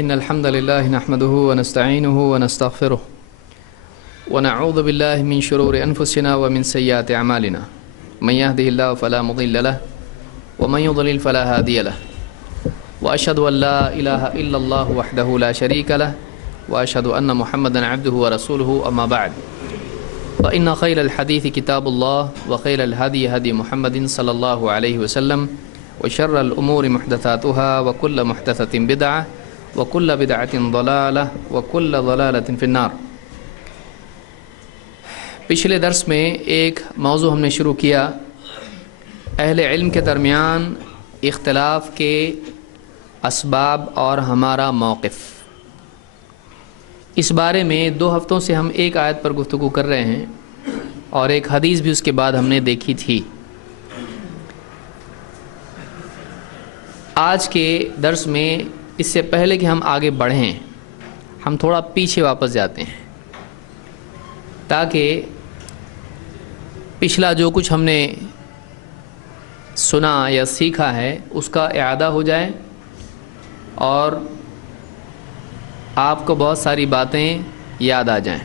إن الحمد لله نحمده ونستعينه ونستغفره ونعوذ بالله من شرور أنفسنا ومن سيئات أعمالنا من يهده الله فلا مضل له ومن يضلل فلا هادي له وأشهد أن لا إله إلا الله وحده لا شريك له وأشهد أن محمدا عبده ورسوله أما بعد فإن خير الحديث كتاب الله وخير الهدي هدي محمد صلى الله عليه وسلم وشر الأمور محدثاتها وكل محدثة بدعة وكل بدعة ضلالة وكل ضلالة في النار۔ پچھلے درس میں ایک موضوع ہم نے شروع کیا، اہل علم کے درمیان اختلاف کے اسباب اور ہمارا موقف۔ اس بارے میں 2 ہفتوں سے ہم ایک آیت پر گفتگو کر رہے ہیں اور ایک حدیث بھی اس کے بعد ہم نے دیکھی تھی۔ آج کے درس میں اس سے پہلے کہ ہم آگے بڑھیں ہم تھوڑا پیچھے واپس جاتے ہیں تاکہ پچھلا جو کچھ ہم نے سنا یا سیکھا ہے اس کا اعادہ ہو جائے اور آپ کو بہت ساری باتیں یاد آ جائیں۔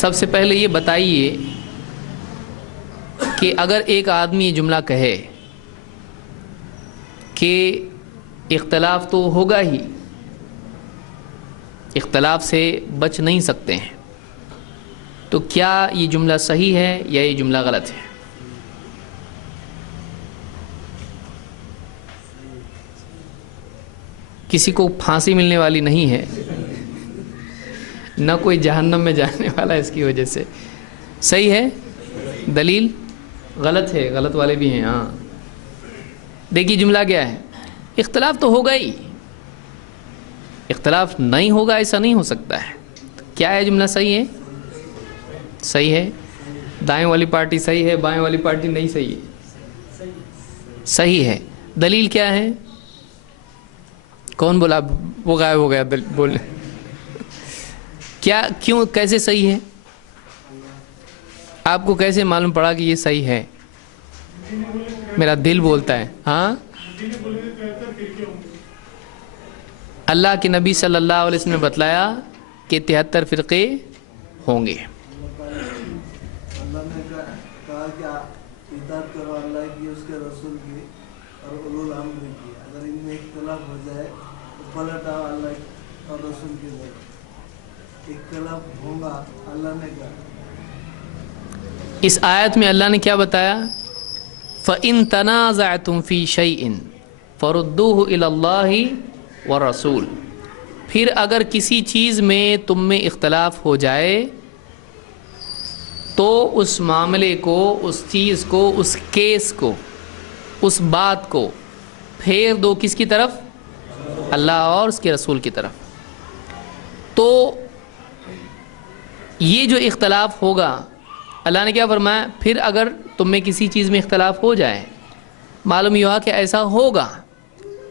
سب سے پہلے یہ بتائیے کہ اگر ایک آدمی یہ جملہ کہے کہ اختلاف تو ہوگا ہی، اختلاف سے بچ نہیں سکتے ہیں، تو کیا یہ جملہ صحیح ہے یا یہ جملہ غلط ہے؟ کسی کو پھانسی ملنے والی نہیں ہے، نہ کوئی جہنم میں جانے والا اس کی وجہ سے۔ صحیح ہے؟ دلیل؟ غلط ہے، غلط والے بھی ہیں۔ ہاں دیکھیے جملہ کیا ہے، اختلاف تو ہوگا ہی، اختلاف نہیں ہوگا ایسا نہیں ہو سکتا ہے۔ کیا ہے جملہ صحیح ہے؟ صحیح ہے۔ دائیں والی پارٹی صحیح ہے، بائیں والی پارٹی نہیں صحیح ہے؟ صحیح ہے۔ دلیل کیا ہے؟ کون بولا؟ وہ غائب ہو گیا بول۔ کیا، کیوں، کیسے صحیح ہے؟ آپ کو کیسے معلوم پڑا کہ یہ صحیح ہے؟ میرا دل بولتا ہے۔ ہاں، اللہ کے نبی صلی اللہ علیہ وسلم نے بتلایا کہ 73 فرقے ہوں گے۔ اللہ نے کہا کہ اطاعت کرو اللہ کی، اس کے رسول کی اور اولو الامر کی۔ اگر ان میں اختلاف ہو جائے تو پلٹ آؤ اللہ اور رسول کی طرف۔ اختلاف ہوگا، اللہ نے کہا۔ اس آیت میں اللہ نے کیا بتایا؟ فَإِن تَنَازَعْتُمْ فِي شَيْءٍ فَرُدُّوهُ إِلَى اللَّهِ وَالرَّسُولِ۔ پھر اگر کسی چیز میں تم میں اختلاف ہو جائے تو اس معاملے کو، اس چیز کو، اس کیس کو، اس بات کو پھیر دو کس کی طرف؟ اللہ اور اس کے رسول کی طرف۔ تو یہ جو اختلاف ہوگا، اللہ نے کیا فرمایا؟ پھر اگر تم میں کسی چیز میں اختلاف ہو جائے، معلوم یہ ہوا کہ ایسا ہوگا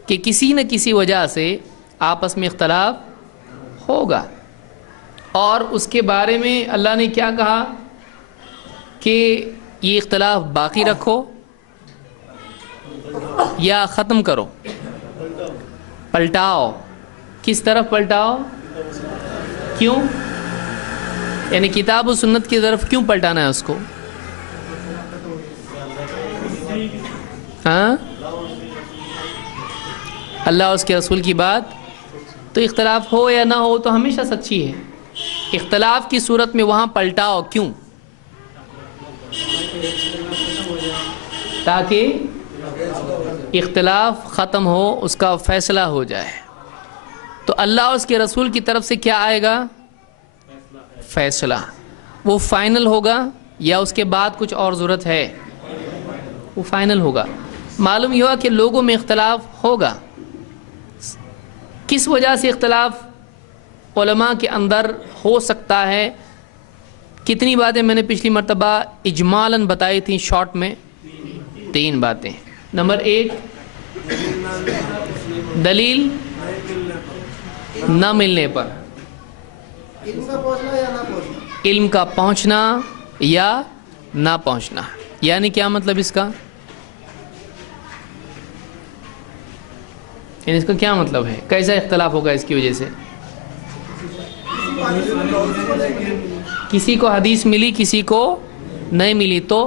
کہ کسی نہ کسی وجہ سے آپس میں اختلاف ہوگا، اور اس کے بارے میں اللہ نے کیا کہا کہ یہ اختلاف باقی رکھو یا ختم کرو، پلٹاؤ۔ کس طرف پلٹاؤ؟ کیوں؟ یعنی کتاب و سنت کی طرف کیوں پلٹانا ہے اس کو؟ ہاں، اللہ اور اس کے رسول کی بات تو اختلاف ہو یا نہ ہو تو ہمیشہ سچی ہے۔ اختلاف کی صورت میں وہاں پلٹاؤ کیوں؟ تاکہ اختلاف ختم ہو، اس کا فیصلہ ہو جائے۔ تو اللہ اور اس کے رسول کی طرف سے کیا آئے گا؟ فیصلہ۔ وہ فائنل ہوگا یا اس کے بعد کچھ اور ضرورت ہے؟ وہ فائنل ہوگا۔ معلوم یہ ہوا کہ لوگوں میں اختلاف ہوگا۔ کس وجہ سے اختلاف علماء کے اندر ہو سکتا ہے؟ کتنی باتیں میں نے پچھلی مرتبہ اجمالاً بتائی تھیں، شارٹ میں 3 باتیں۔ نمبر 1، دلیل نہ ملنے پر، علم کا پہنچنا یا نہ پہنچنا۔ یعنی کیا مطلب اس کا؟ یعنی اس کا کیا مطلب ہے؟ کیسا اختلاف ہوگا اس کی وجہ سے؟ کسی کو حدیث ملی کسی کو نہیں ملی تو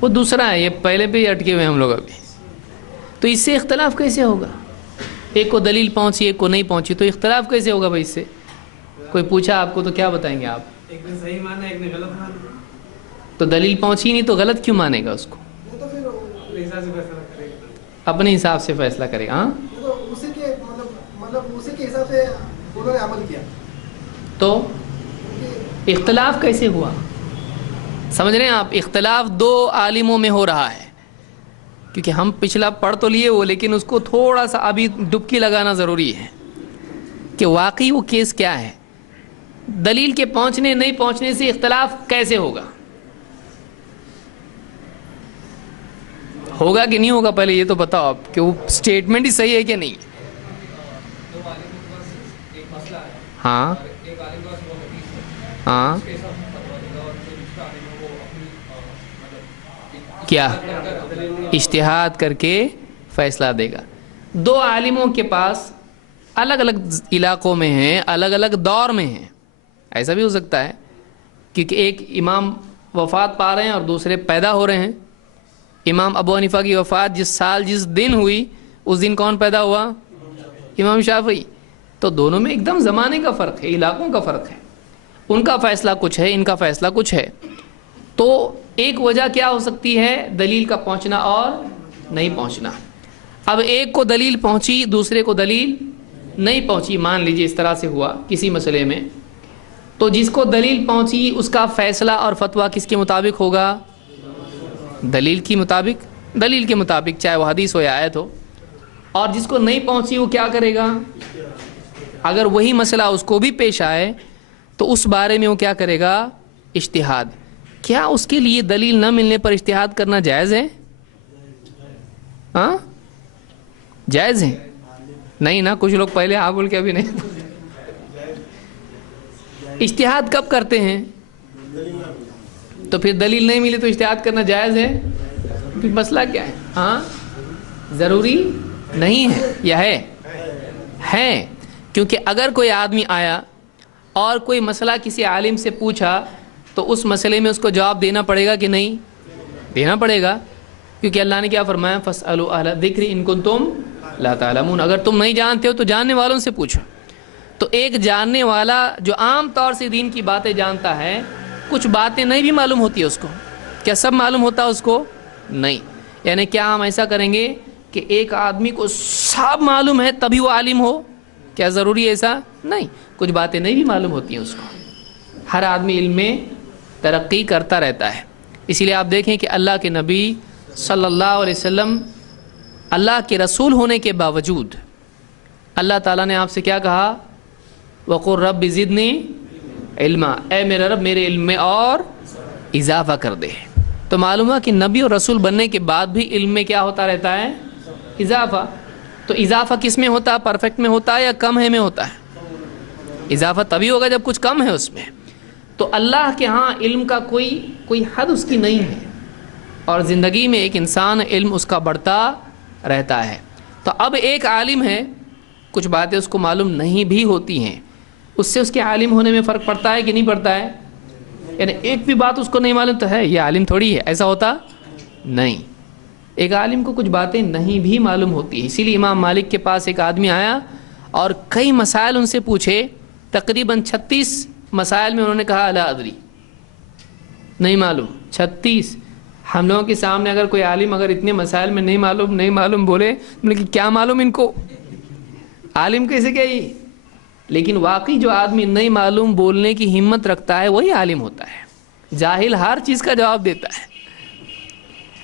وہ دوسرا ہے، یہ پہلے پہ ہی اٹکے ہوئے ہم لوگ ابھی. تو اس سے اختلاف کیسے ہوگا؟ ایک کو دلیل پہنچی ایک کو نہیں پہنچی، تو اختلاف کیسے ہوگا بھائی؟ اس سے کوئی پوچھا آپ کو تو کیا بتائیں گے آپ؟ ایک نے صحیح مانا ایک نے غلط مانا. تو دلیل پہنچی نہیں تو غلط کیوں مانے گا اس کو؟ وہ تو پھر اپنے حساب سے فیصلہ کرے گا. اپنے حساب سے فیصلہ کرے گا. ہاں تو اسی کے مطلب اسی کے حساب سے انہوں نے عمل کیا. تو اختلاف کیسے ہوا؟ سمجھ رہے ہیں آپ؟ اختلاف دو عالموں میں ہو رہا ہے، کیونکہ ہم پچھلا پڑھ تو لیے وہ، لیکن اس کو تھوڑا سا ابھی ڈبکی لگانا ضروری ہے کہ واقعی وہ کیس کیا ہے. دلیل کے پہنچنے نہیں پہنچنے سے اختلاف کیسے ہوگا؟ ہوگا کہ نہیں ہوگا؟ پہلے یہ تو بتاؤ آپ کہ وہ اسٹیٹمنٹ ہی صحیح ہے کہ نہیں. ہاں ہاں کیا اجتہاد کر کے فیصلہ دے گا. دو عالموں کے پاس الگ الگ علاقوں میں ہیں، الگ الگ دور میں ہیں. ایسا بھی ہو سکتا ہے کیونکہ ایک امام وفات پا رہے ہیں اور دوسرے پیدا ہو رہے ہیں. امام ابو حنیفہ کی وفات جس سال جس دن ہوئی اس دن کون پیدا ہوا؟ امام شافعی. تو دونوں میں ایک دم زمانے کا فرق ہے، علاقوں کا فرق ہے. ان کا فیصلہ کچھ ہے، ان کا فیصلہ کچھ ہے. تو ایک وجہ کیا ہو سکتی ہے؟ دلیل کا پہنچنا اور نہیں پہنچنا. اب ایک کو دلیل پہنچی دوسرے کو دلیل نہیں پہنچی، مان لیجیے اس طرح سے ہوا کسی مسئلے میں، تو جس کو دلیل پہنچی اس کا فیصلہ اور فتویٰ کس کے مطابق ہوگا؟ دلیل کے مطابق. دلیل کے مطابق، چاہے وہ حدیث ہو یا آیت ہو. اور جس کو نہیں پہنچی وہ کیا کرے گا؟ اگر وہی مسئلہ اس کو بھی پیش آئے تو اس بارے میں وہ کیا کرے گا؟ اجتہاد. کیا اس کے لیے دلیل نہ ملنے پر اجتہاد کرنا جائز ہے؟ ہاں جائز ہے؟ نہیں نا، کچھ لوگ پہلے ہاں بول کے ابھی نہیں. اجتہاد کب کرتے ہیں؟ تو پھر دلیل نہیں ملی تو اجتہاد کرنا جائز ہے؟ پھر مسئلہ کیا ہے؟ ہاں ضروری نہیں ہے یا ہے؟ کیونکہ اگر کوئی آدمی آیا اور کوئی مسئلہ کسی عالم سے پوچھا تو اس مسئلے میں اس کو جواب دینا پڑے گا کہ نہیں؟ دینا پڑے گا، کیونکہ اللہ نے کیا فرمایا؟ فَاسْأَلُوا أَهْلَ الذِّكْرِ إِن كُنتُمْ لَا تَعْلَمُونَ. اگر تم نہیں جانتے ہو تو جاننے والوں سے پوچھو. تو ایک جاننے والا جو عام طور سے دین کی باتیں جانتا ہے، کچھ باتیں نہیں بھی معلوم ہوتی ہے اس کو. کیا سب معلوم ہوتا ہے اس کو؟ نہیں. یعنی کیا ہم ایسا کریں گے کہ ایک آدمی کو سب معلوم ہے تبھی وہ عالم ہو؟ کیا ضروری ہے ایسا؟ نہیں. کچھ باتیں نہیں بھی معلوم ہوتی ہیں اس کو. ہر آدمی علم میں ترقی کرتا رہتا ہے. اسی لیے آپ دیکھیں کہ اللہ کے نبی صلی اللہ علیہ وسلم اللہ کے رسول ہونے کے باوجود اللہ تعالیٰ نے آپ سے کیا کہا؟ وَقُلْ رَبِّ زِدْنِی عِلْمًا. اے میرا رب میرے علم میں اور اضافہ کر دے. تو معلوم ہوا کہ نبی اور رسول بننے کے بعد بھی علم میں کیا ہوتا رہتا ہے؟ اضافہ. تو اضافہ کس میں ہوتا ہے؟ پرفیکٹ میں ہوتا ہے یا کم ہے میں ہوتا ہے؟ اضافہ تبھی ہوگا جب کچھ کم ہے اس میں. تو اللہ کے ہاں علم کا کوئی حد اس کی نہیں ہے، اور زندگی میں ایک انسان علم اس کا بڑھتا رہتا ہے. تو اب ایک عالم ہے، کچھ باتیں اس کو معلوم نہیں بھی ہوتی ہیں، اس سے اس کے عالم ہونے میں فرق پڑتا ہے کہ نہیں پڑتا ہے؟ یعنی ایک بھی بات اس کو نہیں معلوم تو ہے یہ عالم تھوڑی ہے، ایسا ہوتا نہیں. ایک عالم کو کچھ باتیں نہیں بھی معلوم ہوتی ہیں. اسی لیے امام مالک کے پاس ایک آدمی آیا اور کئی مسائل ان سے پوچھے، تقریباً 36 مسائل میں انہوں نے کہا لا ادری، نہیں معلوم. 36. ہم لوگوں کے سامنے اگر کوئی عالم اگر اتنے مسائل میں نہیں معلوم بولے کہ کیا معلوم ان کو، عالم کیسے کہی؟ لیکن واقعی جو آدمی نہیں معلوم بولنے کی ہمت رکھتا ہے وہی عالم ہوتا ہے. جاہل ہر چیز کا جواب دیتا ہے.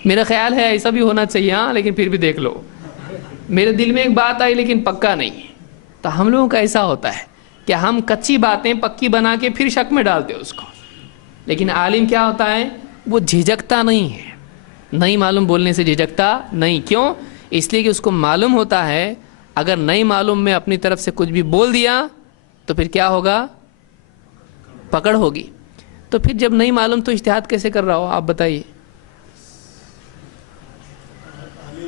میرا خیال ہے ایسا بھی ہونا چاہیے. ہاں لیکن پھر بھی دیکھ لو، میرے دل میں ایک بات آئی لیکن پکا نہیں. تو ہم لوگوں کا ایسا ہوتا ہے کہ ہم کچی باتیں پکی بنا کے پھر شک میں ڈالتے اس کو. لیکن عالم کیا ہوتا ہے؟ وہ جھجکتا نہیں ہے، نہیں معلوم بولنے سے جھجکتا نہیں. کیوں؟ اس لیے کہ اس کو معلوم ہوتا ہے اگر نہیں معلوم میں اپنی طرف سے کچھ بھی بول دیا تو پھر کیا ہوگا؟ پکڑ ہوگی. تو پھر جب نہیں معلوم تو اجتہاد کیسے کر رہا ہو آپ بتائیے؟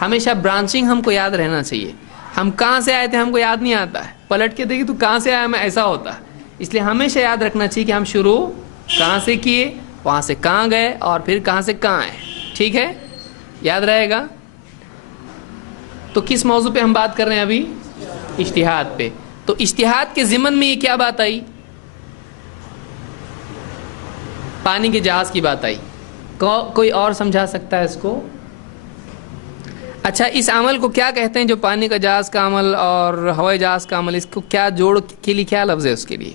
ہمیشہ برانچنگ ہم کو یاد رہنا چاہیے. ہم کہاں سے آئے تھے ہم کو یاد نہیں آتا ہے, پلٹ کے دیکھیں تو کہاں سے آیا میں, ایسا ہوتا ہے. اس لیے ہمیشہ یاد رکھنا چاہیے کہ ہم شروع کہاں سے کیے, وہاں سے کہاں گئے, اور پھر کہاں سے کہاں آئے. ٹھیک ہے, یاد رہے گا. تو کس موضوع پہ ہم بات کر رہے ہیں ابھی؟ اجتہاد پہ. تو اجتہاد کے ضمن میں یہ کیا بات آئی؟ پانی کے جہاز کی بات آئی. کوئی اور سمجھا سکتا ہے اس کو؟ اچھا, اس عمل کو کیا کہتے ہیں جو پانی کا جہاز کا عمل اور ہوائی جہاز کا عمل, اس کو کیا جوڑ کے لیے کیا لفظ ہے اس کے لیے؟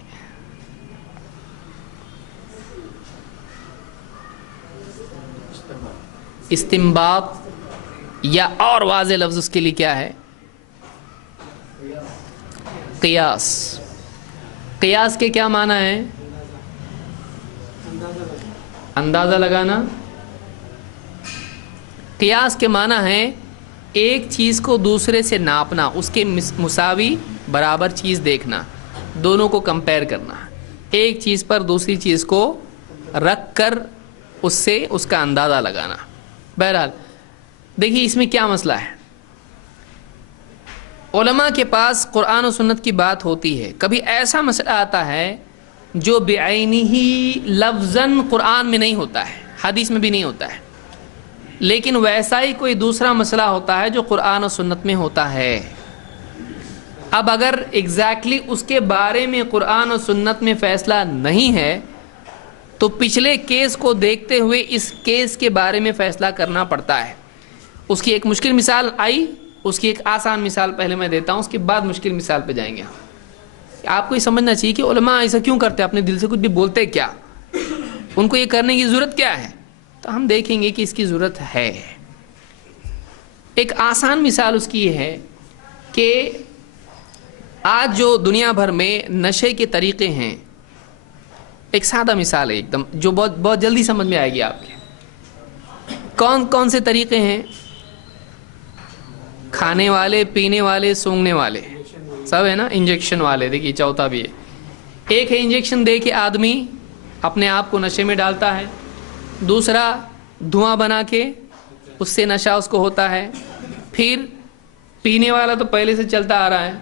استنباط, یا اور واضح لفظ اس کے لیے کیا ہے؟ قیاس. قیاس کے کیا معنی ہے؟ اندازہ لگانا. قیاس کے معنی ہے ایک چیز کو دوسرے سے ناپنا, اس کے مساوی برابر چیز دیکھنا, دونوں کو کمپیئر کرنا, ایک چیز پر دوسری چیز کو رکھ کر اس سے اس کا اندازہ لگانا. بہرحال دیکھیے اس میں کیا مسئلہ ہے. علماء کے پاس قرآن و سنت کی بات ہوتی ہے, کبھی ایسا مسئلہ آتا ہے جو بعینی ہی لفظاً قرآن میں نہیں ہوتا ہے, حدیث میں بھی نہیں ہوتا ہے, لیکن ویسا ہی کوئی دوسرا مسئلہ ہوتا ہے جو قرآن و سنت میں ہوتا ہے. اب اگر ایگزیکٹلی اس کے بارے میں قرآن و سنت میں فیصلہ نہیں ہے تو پچھلے کیس کو دیکھتے ہوئے اس کیس کے بارے میں فیصلہ کرنا پڑتا ہے. اس کی ایک مشکل مثال آئی, اس کی ایک آسان مثال پہلے میں دیتا ہوں, اس کے بعد مشکل مثال پہ جائیں گے. آپ کو یہ سمجھنا چاہیے کہ علماء ایسا کیوں کرتے ہیں, اپنے دل سے کچھ بھی بولتے کیا, ان کو یہ کرنے کی ضرورت کیا ہے. تو ہم دیکھیں گے کہ اس کی ضرورت ہے. ایک آسان مثال اس کی یہ ہے کہ آج جو دنیا بھر میں نشے کے طریقے ہیں, ایک سادہ مثال ہے ایک دم, جو بہت جلدی سمجھ میں آئے گی آپ کے. کون کون سے طریقے ہیں؟ کھانے والے, پینے والے, سونگنے والے, سب ہے نا. انجیکشن والے, دیکھیے چوتھا بھی ہے. ایک ہے انجیکشن دے کے آدمی اپنے آپ کو نشے میں ڈالتا ہے, دوسرا دھواں بنا کے اس سے نشہ اس کو ہوتا ہے, پھر پینے والا تو پہلے سے چلتا آ رہا ہے,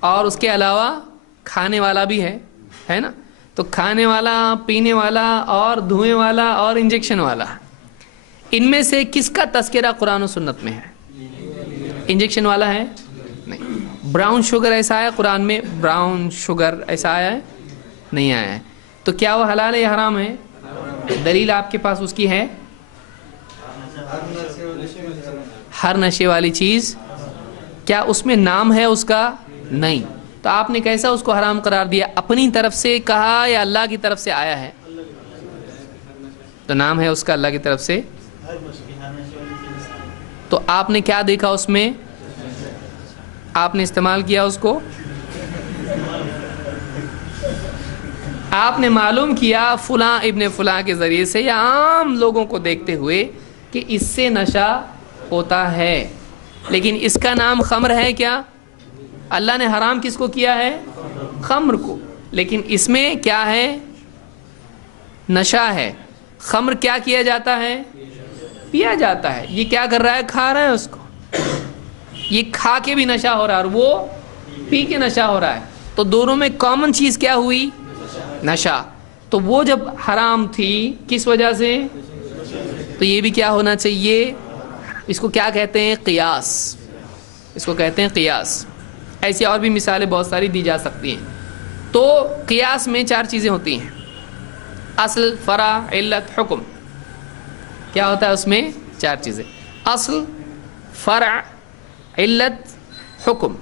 اور اس کے علاوہ کھانے والا بھی ہے نا. تو کھانے والا, پینے والا, اور دھوئیں والا, اور انجیکشن والا, ان میں سے کس کا تذکرہ قرآن و سنت میں ہے؟ انجیکشن والا ہے نہیں. براؤن شوگر ایسا آیا قرآن میں؟ براؤن شوگر ایسا آیا ہے؟ نہیں آیا ہے. تو کیا وہ حلال ہے یا حرام ہے؟ دلیل آپ کے پاس اس کی ہے؟ ہر نشے والی چیز, کیا اس میں نام ہے اس کا؟ نہیں. تو آپ نے کیسا اس کو حرام قرار دیا؟ اپنی طرف سے کہا یا اللہ کی طرف سے آیا ہے؟ تو نام ہے اس کا اللہ کی طرف سے. تو آپ نے کیا دیکھا اس میں؟ آپ نے استعمال کیا اس کو, آپ نے معلوم کیا فلاں ابن فلاں کے ذریعے سے یا عام لوگوں کو دیکھتے ہوئے کہ اس سے نشہ ہوتا ہے. لیکن اس کا نام خمر ہے کیا؟ اللہ نے حرام کس کو کیا ہے؟ خمر کو. لیکن اس میں کیا ہے؟ نشہ ہے. خمر کیا کیا جاتا ہے؟ پیا جاتا ہے. یہ کیا کر رہا ہے؟ کھا رہا ہے اس کو. یہ کھا کے بھی نشہ ہو رہا ہے اور وہ پی کے نشہ ہو رہا ہے. تو دونوں میں کامن چیز کیا ہوئی؟ نشہ. تو وہ جب حرام تھی کس وجہ سے؟ تو یہ بھی کیا ہونا چاہیے؟ اس کو کیا کہتے ہیں؟ قیاس. اس کو کہتے ہیں قیاس. ایسی اور بھی مثالیں بہت ساری دی جا سکتی ہیں. تو قیاس میں 4 چیزیں ہوتی ہیں: اصل, فرع, علت, حکم. کیا ہوتا ہے اس میں؟ 4 چیزیں: اصل, فرع, علت, حکم.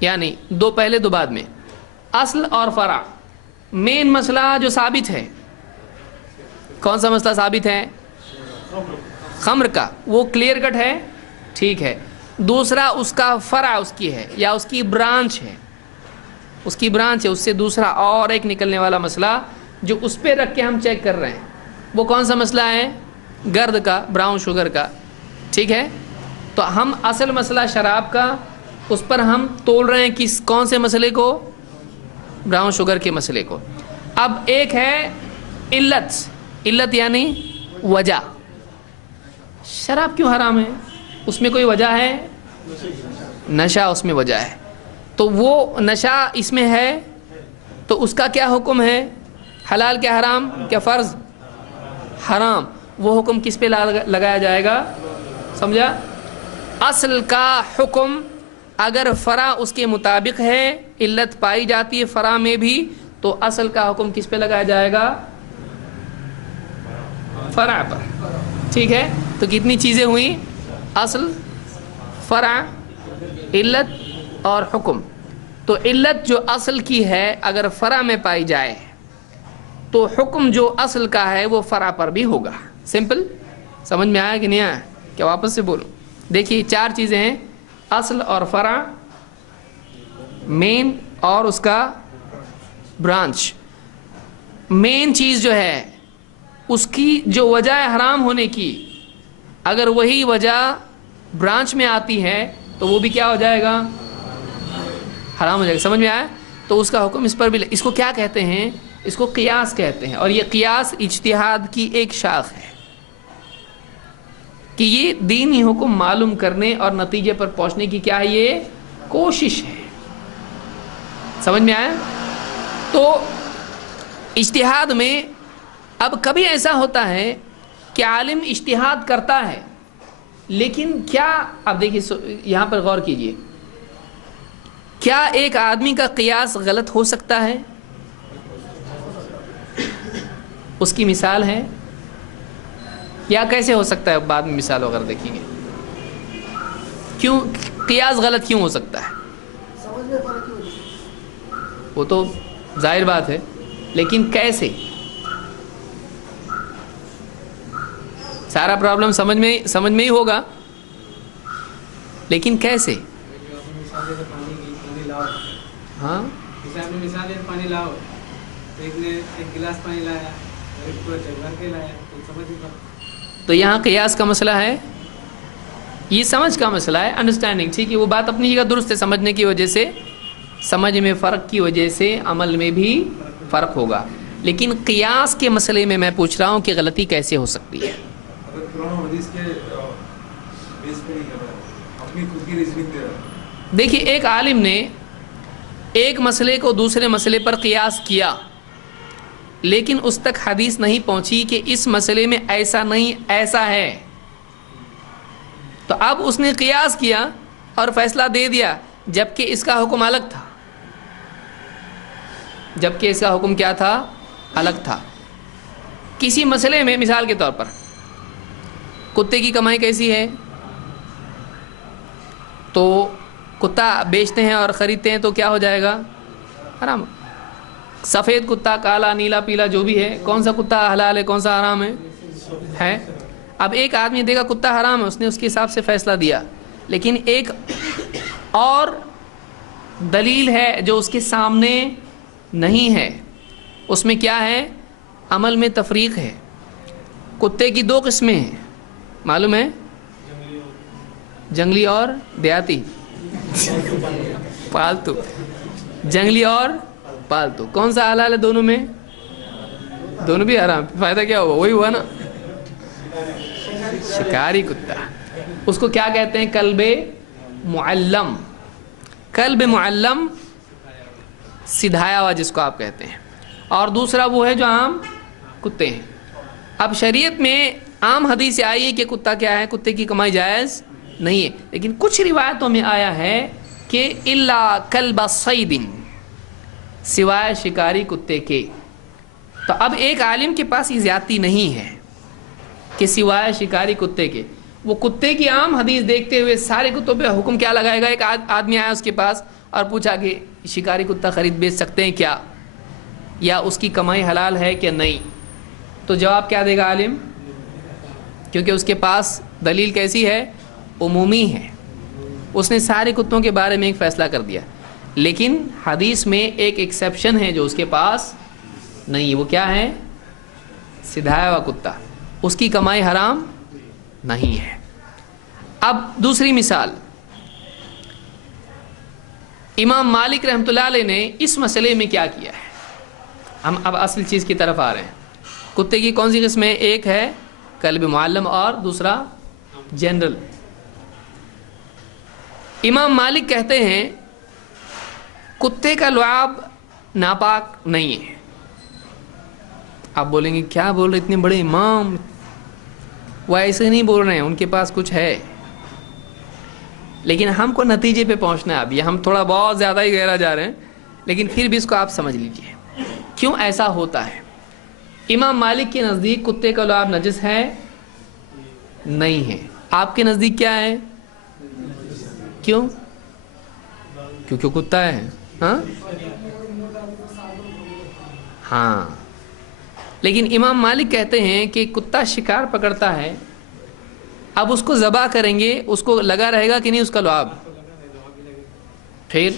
یعنی 2 پہلے 2 بعد میں. اصل اور فرع, مین مسئلہ جو ثابت ہے. کون سا مسئلہ ثابت ہے؟ خمر کا. وہ کلیئر کٹ ہے, ٹھیک ہے. دوسرا اس کا فرع اس کی ہے یا اس کی برانچ ہے, اس کی برانچ ہے, اس سے دوسرا اور ایک نکلنے والا مسئلہ جو اس پہ رکھ کے ہم چیک کر رہے ہیں. وہ کون سا مسئلہ ہے؟ گرد کا, براؤن شوگر کا. ٹھیک ہے. تو ہم اصل مسئلہ شراب کا, اس پر ہم تول رہے ہیں کس کون سے مسئلے کو؟ براؤن شوگر کے مسئلے کو. اب ایک ہے علت. علت یعنی وجہ. شراب کیوں حرام ہے؟ اس میں کوئی وجہ ہے؟ نشہ اس میں وجہ ہے. تو وہ نشہ اس میں ہے تو اس کا کیا حکم ہے؟ حلال کیا حرام کیا فرض؟ حرام. وہ حکم کس پہ لگایا جائے گا؟ سمجھا؟ اصل کا حکم اگر فرع اس کے مطابق ہے، علت پائی جاتی ہے فرع میں بھی، تو اصل کا حکم کس پہ لگایا جائے گا؟ فرع پر. ٹھیک ہے؟ تو کتنی چیزیں ہوئیں؟ اصل، فرع، علت اور حکم. تو علت جو اصل کی ہے اگر فرع میں پائی جائے تو حکم جو اصل کا ہے وہ فرع پر بھی ہوگا. سمپل. سمجھ میں آیا کہ نہیں آیا؟ کیا واپس سے بولوں؟ دیکھیے 4 چیزیں ہیں، اصل اور فرع، مین اور اس کا برانچ. مین چیز جو ہے اس کی جو وجہ ہے حرام ہونے کی، اگر وہی وجہ برانچ میں آتی ہے تو وہ بھی کیا ہو جائے گا؟ حرام ہو جائے گا. سمجھ میں آیا؟ تو اس کا حکم اس پر بھی. اس کو کیا کہتے ہیں؟ اس کو قیاس کہتے ہیں. اور یہ قیاس اجتہاد کی ایک شاخ ہے کہ یہ دینی حکم معلوم کرنے اور نتیجے پر پہنچنے کی کیا ہے؟ یہ کوشش ہے. سمجھ میں آیا؟ تو اجتہاد میں اب کبھی ایسا ہوتا ہے کہ عالم اجتہاد کرتا ہے لیکن کیا، اب دیکھیے یہاں پر غور کیجئے، کیا ایک آدمی کا قیاس غلط ہو سکتا ہے؟ اس کی مثال ہے یا کیسے ہو سکتا ہے؟ بعد میں مثال وغیرہ دیکھیں گے. کیوں قیاس غلط کیوں ہو سکتا ہے؟ سمجھ میں فرق کی وجہ سے. وہ تو ظاہر بات ہے، لیکن کیسے؟ سارا پرابلم سمجھ میں ہی ہوگا، لیکن کیسے؟ ہاں مثال پانی لاؤ، ایک نے ایک گلاس پانی لایا، ایک پورا جگ بھر کے لایا، تو سمجھ میں. تو یہاں قیاس کا مسئلہ ہے، یہ سمجھ کا مسئلہ ہے، انڈرسٹینڈنگ. ٹھیک ہے، وہ بات اپنی جگہ درست ہے. سمجھنے کی وجہ سے، سمجھ میں فرق کی وجہ سے عمل میں بھی فرق ہوگا. لیکن قیاس کے مسئلے میں میں پوچھ رہا ہوں کہ غلطی کیسے ہو سکتی ہے؟ دیکھیے ایک عالم نے ایک مسئلے کو دوسرے مسئلے پر قیاس کیا، لیکن اس تک حدیث نہیں پہنچی کہ اس مسئلے میں ایسا نہیں ایسا ہے. تو اب اس نے قیاس کیا اور فیصلہ دے دیا، جبکہ اس کا حکم الگ تھا. جبکہ اس کا حکم کیا تھا؟ الگ تھا. کسی مسئلے میں مثال کے طور پر کتے کی کمائی کیسی ہے؟ تو کتا بیچتے ہیں اور خریدتے ہیں تو کیا ہو جائے گا؟ حرام. سفید کتا، کالا، نیلا، پیلا جو بھی ہے، کون سا کتا حلال ہے کون سا حرام ہے؟ اب ایک آدمی دیکھا کتا حرام ہے، اس نے اس کے حساب سے فیصلہ دیا. لیکن ایک اور دلیل ہے جو اس کے سامنے نہیں ہے. اس میں کیا ہے؟ عمل میں تفریق ہے. کتے کی 2 قسمیں ہیں، معلوم ہے؟ جنگلی اور دیہاتی. پالتو. جنگلی اور پالتو. کون سا حلال ہے دونوں میں؟ دونوں بھی حرام. فائدہ کیا ہوا؟ وہی ہوا نا، شکاری کتا. اس کو کیا کہتے ہیں؟ کلب معلم. کلب معلم سدھایا ہوا جس کو آپ کہتے ہیں، اور دوسرا وہ ہے جو عام کتے ہیں. اب شریعت میں عام حدیث آئی ہے کہ کتا کیا ہے؟ کتے کی کمائی جائز نہیں ہے. لیکن کچھ روایتوں میں آیا ہے کہ الا کلب صید، سوائے شکاری کتے کے. تو اب ایک عالم کے پاس یہ زیادتی نہیں ہے کہ سوائے شکاری کتے کے. وہ کتے کی عام حدیث دیکھتے ہوئے سارے کتوں پہ حکم کیا لگائے گا؟ ایک آدمی آیا اس کے پاس اور پوچھا کہ شکاری کتا خرید بیچ سکتے ہیں کیا، یا اس کی کمائی حلال ہے کہ نہیں؟ تو جواب کیا دے گا عالم؟ کیونکہ اس کے پاس دلیل کیسی ہے؟ عمومی ہے. اس نے سارے کتوں کے بارے میں ایک فیصلہ کر دیا. لیکن حدیث میں ایک ایکسیپشن ہے جو اس کے پاس نہیں. وہ کیا ہے؟ سدھایا ہوا کتا. اس کی کمائی حرام نہیں ہے. اب دوسری مثال، امام مالک رحمۃ اللہ علیہ نے اس مسئلے میں کیا کیا ہے؟ ہم اب اصل چیز کی طرف آ رہے ہیں. کتے کی کون سی قسمیں؟ ایک ہے کلب معلم اور دوسرا جنرل. امام مالک کہتے ہیں کتے کا لعاب ناپاک نہیں ہے. آپ بولیں گے کیا بول رہے اتنے بڑے امام، وہ ایسے نہیں بول رہے ہیں، ان کے پاس کچھ ہے. لیکن ہم کو نتیجے پہ پہنچنا ہے. اب یہ ہم تھوڑا بہت زیادہ ہی گہرا جا رہے ہیں، لیکن پھر بھی اس کو آپ سمجھ لیجئے کیوں ایسا ہوتا ہے. امام مالک کے نزدیک کتے کا لعاب نجس ہے نہیں ہے. آپ کے نزدیک کیا ہے؟ کیوں؟ کیونکہ کتا ہے. ہاں لیکن امام مالک کہتے ہیں کہ کتا شکار پکڑتا ہے، اب اس کو ذبح کریں گے، اس کو لگا رہے گا کہ نہیں اس کا لعاب؟ پھر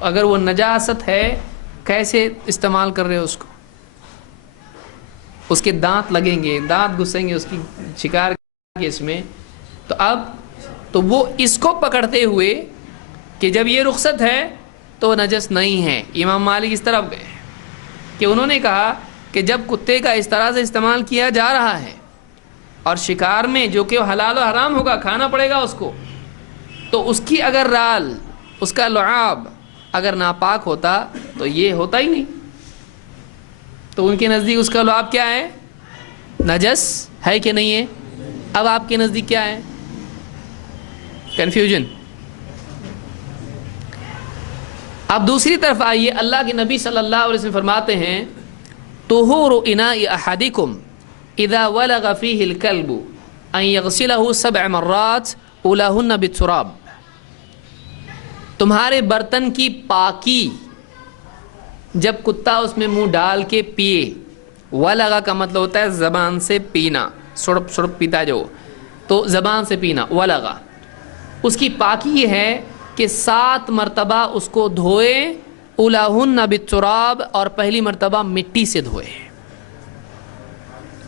اگر وہ نجاست ہے کیسے استعمال کر رہے ہو اس کو؟ اس کے دانت لگیں گے، دانت گھسیں گے اس کی شکار کے اس میں، تو اب تو وہ اس کو پکڑتے ہوئے کہ جب یہ رخصت ہے تو نجس نہیں ہے. امام مالک اس طرف گئے کہ انہوں نے کہا کہ جب کتے کا اس طرح سے استعمال کیا جا رہا ہے اور شکار میں جو کہ حلال و حرام ہوگا، کھانا پڑے گا اس کو، تو اس کی اگر رال، اس کا لعاب اگر ناپاک ہوتا تو یہ ہوتا ہی نہیں. تو ان کے نزدیک اس کا لعاب کیا ہے؟ نجس ہے کہ نہیں ہے؟ اب آپ کے نزدیک کیا ہے؟ کنفیوژن. اب دوسری طرف آئیے، اللہ کے نبی صلی اللہ علیہ وسلم فرماتے ہیں طہور اناء احدکم اذا ولغ فیہ الکلب ان یغسلہ 7 مرات اولاہن بالتراب. تمہارے برتن کی پاکی جب کتا اس میں منہ ڈال کے پیے، ولغ کا مطلب ہوتا ہے زبان سے پینا، سڑپ سڑپ پیتا جو، تو زبان سے پینا ولغ، اس کی پاکی یہ ہے کہ 7 مرتبہ اس کو دھوئے، اولاہن بالتراب، اور پہلی مرتبہ مٹی سے دھوئے.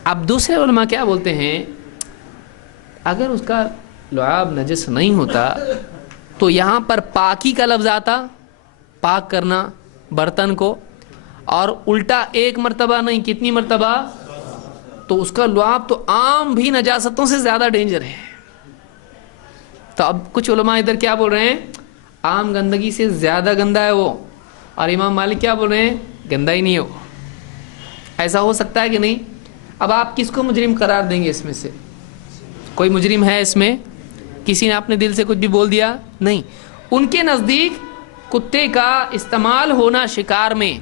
اب دوسرے علماء کیا بولتے ہیں، اگر اس کا لعاب نجس نہیں ہوتا تو یہاں پر پاکی کا لفظ آتا، پاک کرنا برتن کو، اور الٹا 1 مرتبہ نہیں، کتنی مرتبہ؟ تو اس کا لعاب تو عام بھی نجاستوں سے زیادہ ڈینجر ہے. تو اب کچھ علماء ادھر کیا بول رہے ہیں، عام گندگی سے زیادہ گندا ہے وہ، اور امام مالک کیا بول رہے ہیں، گندا ہی نہیں ہے وہ. ایسا ہو سکتا ہے کہ نہیں؟ اب آپ کس کو مجرم قرار دیں گے اس میں سے؟ کوئی مجرم ہے اس میں؟ کسی نے اپنے دل سے کچھ بھی بول دیا؟ نہیں. ان کے نزدیک کتے کا استعمال ہونا شکار میں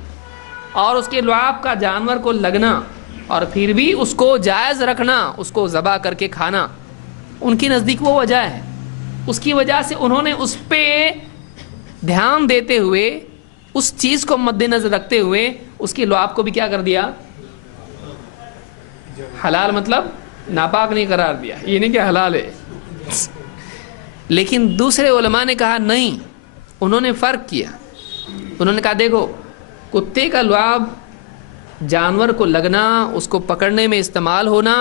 اور اس کے لعاب کا جانور کو لگنا اور پھر بھی اس کو جائز رکھنا، اس کو ذبح کر کے کھانا، ان کی نزدیک وہ وجہ ہے. اس کی وجہ سے انہوں نے اس پہ دھیان دیتے ہوئے، اس چیز کو مد نظر رکھتے ہوئے اس کے لعاب کو بھی کیا کر دیا؟ حلال مطلب ناپاک نہیں قرار دیا، یہ نہیں کہ حلال ہے. لیکن دوسرے علماء نے کہا نہیں، انہوں نے فرق کیا. انہوں نے کہا دیکھو، کتے کا لعاب جانور کو لگنا، اس کو پکڑنے میں استعمال ہونا،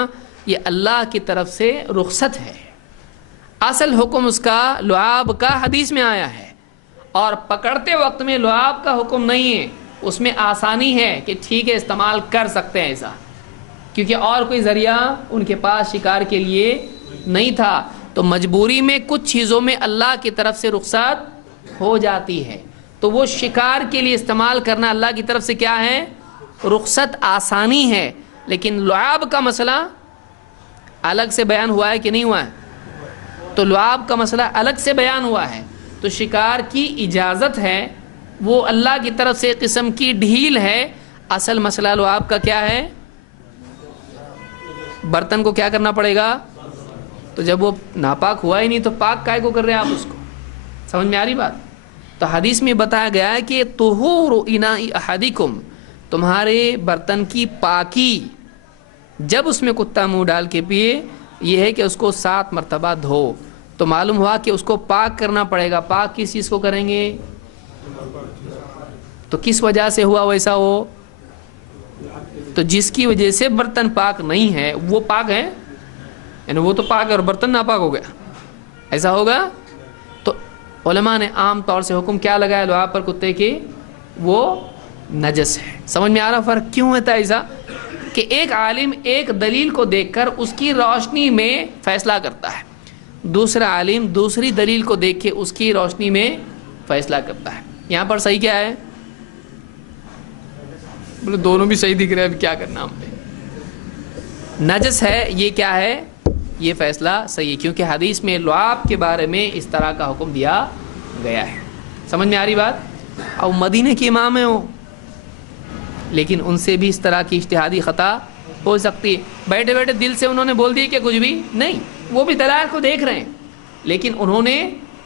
یہ اللہ کی طرف سے رخصت ہے. اصل حکم اس کا لعاب کا حدیث میں آیا ہے، اور پکڑتے وقت میں لعاب کا حکم نہیں ہے. اس میں آسانی ہے کہ ٹھیک ہے استعمال کر سکتے ہیں ایسا، کیونکہ اور کوئی ذریعہ ان کے پاس شکار کے لیے نہیں تھا. تو مجبوری میں کچھ چیزوں میں اللہ کی طرف سے رخصت ہو جاتی ہے، تو وہ شکار کے لیے استعمال کرنا اللہ کی طرف سے کیا ہے؟ رخصت، آسانی ہے. لیکن لعاب کا مسئلہ الگ سے بیان ہوا ہے کہ نہیں ہوا ہے؟ تو لعاب کا مسئلہ الگ سے بیان ہوا ہے. تو شکار کی اجازت ہے، وہ اللہ کی طرف سے قسم کی ڈھیل ہے. اصل مسئلہ لعاب کا کیا ہے؟ برتن کو کیا کرنا پڑے گا؟ تو جب وہ ناپاک ہوا ہی نہیں تو پاک کائے کو کر رہے ہیں آپ اس کو؟ سمجھ میں آ رہی بات؟ تو حدیث میں بتایا گیا ہے کہ طہور اناء احدکم، تمہارے برتن کی پاکی جب اس میں کتا منہ ڈال کے پیے، یہ ہے کہ اس کو 7 مرتبہ دھو. تو معلوم ہوا کہ اس کو پاک کرنا پڑے گا. پاک کس چیز کو کریں گے؟ تو کس وجہ سے ہوا ویسا ہو؟ تو جس کی وجہ سے برتن پاک نہیں ہے وہ پاک ہے، یعنی وہ تو پاک ہے اور برتن ناپاک ہو گیا، ایسا ہوگا؟ تو علماء نے عام طور سے حکم کیا لگایا لعاب پر کتے کے؟ وہ نجس ہے. سمجھ میں آ رہا فرق کیوں ہوتا ہے ایسا؟ کہ ایک عالم ایک دلیل کو دیکھ کر اس کی روشنی میں فیصلہ کرتا ہے. دوسرا عالم دوسری دلیل کو دیکھ کے اس کی روشنی میں فیصلہ کرتا ہے. یہاں پر صحیح کیا ہے؟ بولے دونوں بھی صحیح دکھ رہے ہیں، اب کیا کرنا ہم نے؟ نجس ہے یہ کیا ہے؟ یہ فیصلہ صحیح ہے، کیونکہ حدیث میں لعاب کے بارے میں اس طرح کا حکم دیا گیا ہے. سمجھ میں آ رہی بات؟ اور مدینے کے امام ہیں وہ، لیکن ان سے بھی اس طرح کی اجتہادی خطا ہو سکتی ہے. بیٹھے بیٹھے دل سے انہوں نے بول دیا کہ کچھ بھی نہیں، وہ بھی دلائل کو دیکھ رہے ہیں، لیکن انہوں نے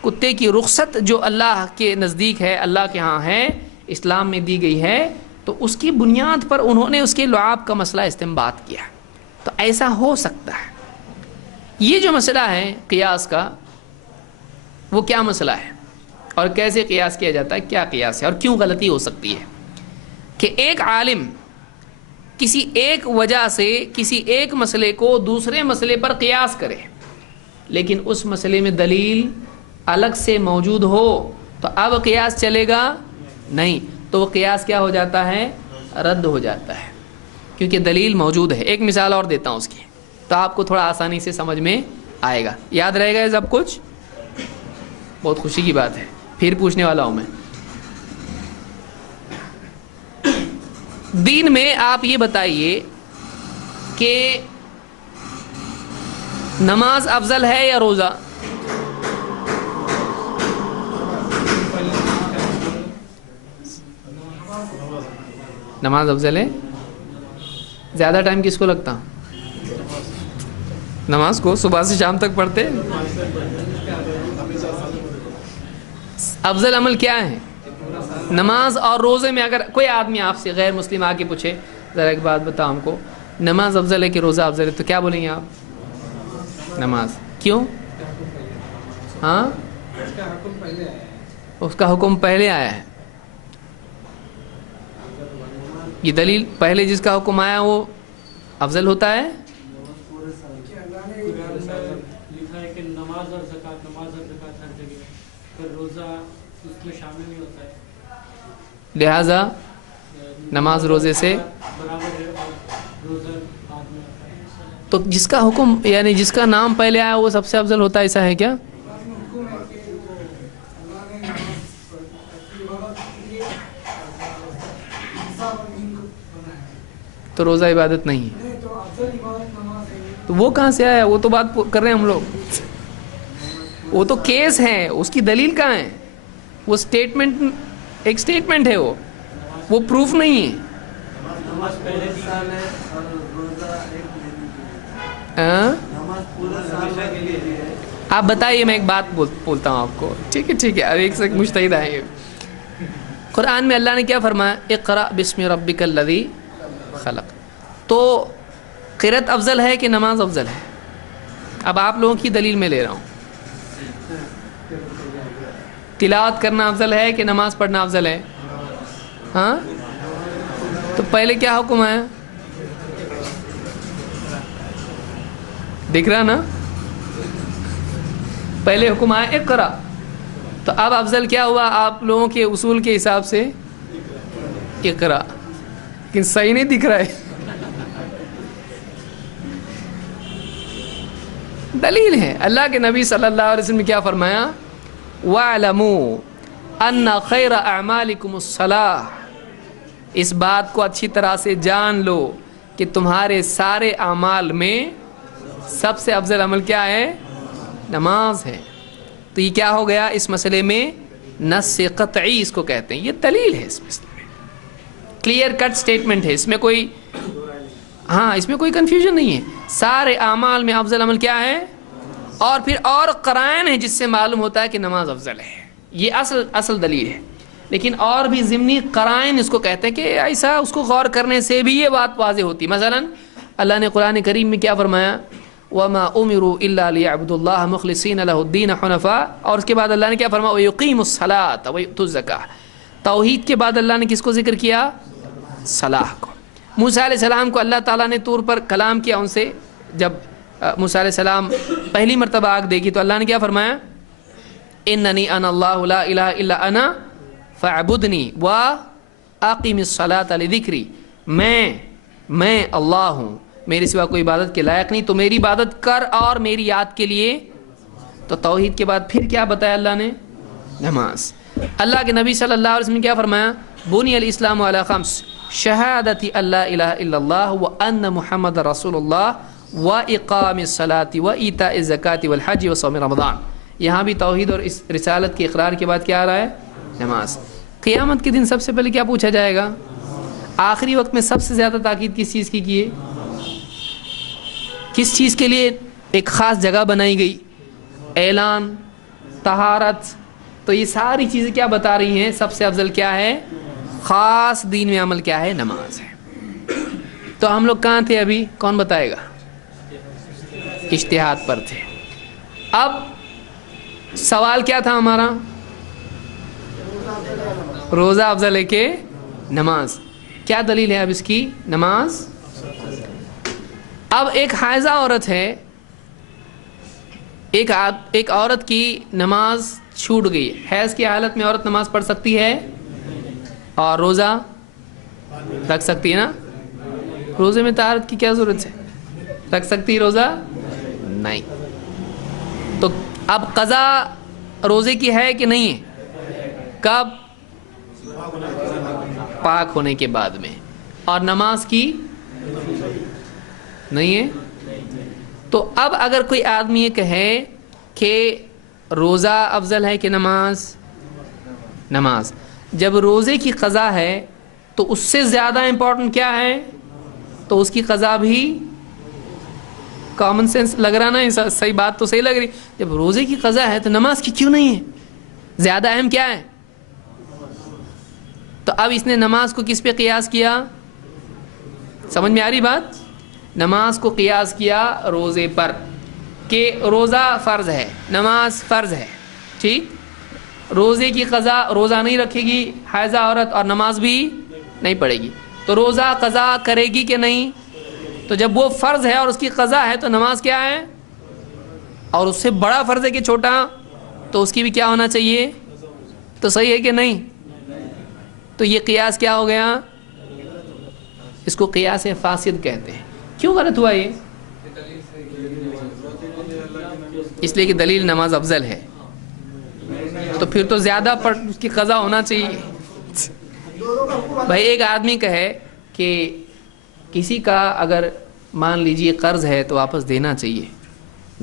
کتے کی رخصت جو اللہ کے نزدیک ہے، اللہ کے ہاں ہے، اسلام میں دی گئی ہے، تو اس کی بنیاد پر انہوں نے اس کے لعاب کا مسئلہ استنباط کیا. تو ایسا ہو سکتا ہے. یہ جو مسئلہ ہے قیاس کا، وہ کیا مسئلہ ہے اور کیسے قیاس کیا جاتا ہے، کیا قیاس ہے اور کیوں غلطی ہو سکتی ہے؟ کہ ایک عالم کسی ایک وجہ سے کسی ایک مسئلے کو دوسرے مسئلے پر قیاس کرے، لیکن اس مسئلے میں دلیل الگ سے موجود ہو تو اب قیاس چلے گا نہیں، تو وہ قیاس کیا ہو جاتا ہے؟ رد ہو جاتا ہے، کیونکہ دلیل موجود ہے. ایک مثال اور دیتا ہوں اس کی، تو آپ کو تھوڑا آسانی سے سمجھ میں آئے گا. یاد رہے گا یہ سب کچھ؟ بہت خوشی کی بات ہے. پھر پوچھنے والا ہوں میں، دین میں آپ یہ بتائیے کہ نماز افضل ہے یا روزہ؟ نماز افضل ہے. زیادہ ٹائم کس کو لگتا؟ نماز کو. صبح سے شام تک پڑھتے. افضل عمل کیا ہے؟ نماز اور روزے میں. اگر کوئی آدمی آپ سے غیر مسلم آ کے پوچھے ذرا ایک بات بتاؤ ہم کو، نماز افضل ہے کہ روزہ افضل ہے، تو کیا بولیں گے آپ؟ نماز. کیوں؟ ہاں، اس کا حکم پہلے آیا ہے. یہ دلیل پہلے جس کا حکم آیا وہ افضل ہوتا ہے. لکھا ہے کہ نماز اور زکات، نماز اور زکات ہر جگہ، پر روزہ اس میں شامل نہیں ہوتا ہے، لہذا نماز روزے سے برابر ہے اور روزہ بعد میں ہوتا ہے. تو جس کا حکم یعنی جس کا نام پہلے آیا وہ سب سے افضل ہوتا ہے، ایسا ہے کیا؟ تو روزہ عبادت نہیں ہے، تو وہ کہاں سے آیا؟ وہ تو بات کر رہے ہیں ہم لوگ، وہ تو کیس ہے، اس کی دلیل کہاں ہے؟ وہ سٹیٹمنٹ ایک سٹیٹمنٹ ہے، وہ پروف نہیں ہے. آپ بتائیے، میں ایک بات بولتا ہوں آپ کو. ٹھیک ہے ٹھیک ہے، اب ایک سے ایک مجتہد آئیں گے. قرآن میں اللہ نے کیا فرمایا؟ اقرأ بسم ربک الذی خلق. تو قرأت افضل ہے کہ نماز افضل ہے؟ اب آپ لوگوں کی دلیل میں لے رہا ہوں. تلاوت کرنا افضل ہے کہ نماز پڑھنا افضل ہے؟ ہاں، تو پہلے کیا حکم ہے؟ دکھ رہا نا؟ پہلے حکم آیا اقرا، تو اب افضل کیا ہوا آپ لوگوں کے اصول کے حساب سے؟ اقرا. لیکن صحیح نہیں دکھ رہا ہے. دلیل ہے، اللہ کے نبی صلی اللہ علیہ وسلم نے کیا فرمایا؟ وَاعْلَمُوا أَنَّ خَيْرَ أَعْمَالِكُمُ الصَّلَاةُ. اس بات کو اچھی طرح سے جان لو کہ تمہارے سارے اعمال میں سب سے افضل عمل کیا ہے؟ نماز ہے. تو یہ کیا ہو گیا اس مسئلے میں؟ نص قطعی اس کو کہتے ہیں. یہ دلیل ہے اس مسئلے میں، کلیئر کٹ سٹیٹمنٹ ہے، اس میں کوئی اس میں کوئی کنفیوژن نہیں ہے. سارے اعمال میں افضل عمل کیا ہے؟ اور پھر اور قرائن ہے جس سے معلوم ہوتا ہے کہ نماز افضل ہے. یہ اصل دلیل ہے. لیکن اور بھی ضمنی قرائن اس کو کہتے ہیں کہ ایسا اس کو غور کرنے سے بھی یہ بات واضح ہوتی. مثلا اللہ نے قرآن کریم میں کیا فرمایا؟ وَمَا أُمِرُوا إِلَّا لِيَعْبُدُوا اللَّهَ مُخْلِصِينَ لَهُ الدِّينَ حُنَفَاءَ. اور اس کے بعد اللہ نے کیا فرمایا؟ وَيُقِيمُوا الصَّلَاةَ وَيُؤْتُوا الزَّكَاةَ. توحید کے بعد اللہ نے کس کو ذکر کیا؟ صلاح کو. موسیٰ علیہ السلام کو اللہ تعالیٰ نے طور پر کلام کیا ان سے. جب موسیٰ علیہ السلام پہلی مرتبہ آگ دیکھی تو اللہ نے کیا فرمایا؟ اننی انا اللہ لا الہ الا انا فاعبدنی واقم الصلاۃ لذکری. میں اللہ ہوں، میرے سوا کوئی عبادت کے لائق نہیں، تو میری عبادت کر اور میری یاد کے لیے تو توحید کے بعد پھر کیا بتایا اللہ نے؟ نماز. اللہ کے نبی صلی اللہ علیہ وسلم نے کیا فرمایا؟ بنی الاسلام علی خمس شہادت اللہ الہ الا اللہ و ان محمد رسول اللہ و اقام الصلاۃ و ایتاء الزکاۃ والحج و صوم رمضان. یہاں بھی توحید اور اس رسالت کے اقرار کے بعد کیا آ رہا ہے؟ نماز. قیامت کے دن سب سے پہلے کیا پوچھا جائے گا؟ آخری وقت میں سب سے زیادہ تاکید کس چیز کی ہے؟ کس چیز کے لیے ایک خاص جگہ بنائی گئی؟ اعلان، طہارت. تو یہ ساری چیزیں کیا بتا رہی ہیں؟ سب سے افضل کیا ہے؟ خاص دین میں عمل کیا ہے؟ نماز ہے. تو ہم لوگ کہاں تھے ابھی؟ کون بتائے گا؟ اجتہاد پر تھے. اب سوال کیا تھا ہمارا؟ روزہ افضل ہے کہ نماز؟ کیا دلیل ہے اب اس کی؟ نماز. اب ایک حائضہ عورت ہے، ایک عورت کی نماز چھوٹ گئی. حیض کی حالت میں عورت نماز پڑھ سکتی ہے اور روزہ رکھ سکتی ہے نا؟ روزے میں طہارت کی کیا ضرورت ہے؟ رکھ سکتی روزہ؟ نہیں. تو اب قضا روزے کی ہے کہ نہیں ہے؟ کب؟ پاک ہونے کے بعد میں. اور نماز کی نہیں ہے. تو اب اگر کوئی آدمی یہ کہے کہ روزہ افضل ہے کہ نماز؟ نماز. جب روزے کی قضا ہے تو اس سے زیادہ امپورٹنٹ کیا ہے؟ تو اس کی قضا بھی کامن سینس لگ رہا نا؟ صحیح بات تو صحیح لگ رہی. جب روزے کی قضا ہے تو نماز کی کیوں نہیں ہے؟ زیادہ اہم کیا ہے؟ تو اب اس نے نماز کو کس پہ قیاس کیا؟ سمجھ میں آ رہی بات؟ نماز کو قیاس کیا روزے پر کہ روزہ فرض ہے، نماز فرض ہے. ٹھیک. روزے کی قضا، روزہ نہیں رکھے گی حائضہ عورت اور نماز بھی نہیں پڑھے گی، تو روزہ قضا کرے گی کہ نہیں؟ تو جب وہ فرض ہے اور اس کی قضا ہے تو نماز کیا ہے؟ اور اس سے بڑا فرض ہے کہ چھوٹا؟ تو اس کی بھی کیا ہونا چاہیے؟ تو صحیح ہے کہ نہیں؟ تو یہ قیاس کیا ہو گیا؟ اس کو قیاس فاسد کہتے ہیں. کیوں غلط ہوا یہ؟ اس لیے کہ دلیل نماز افضل ہے. تو پھر تو زیادہ اس کی قضا ہونا چاہیے. بھائی ایک آدمی کہے کہ کسی کا اگر مان لیجئے قرض ہے تو واپس دینا چاہیے،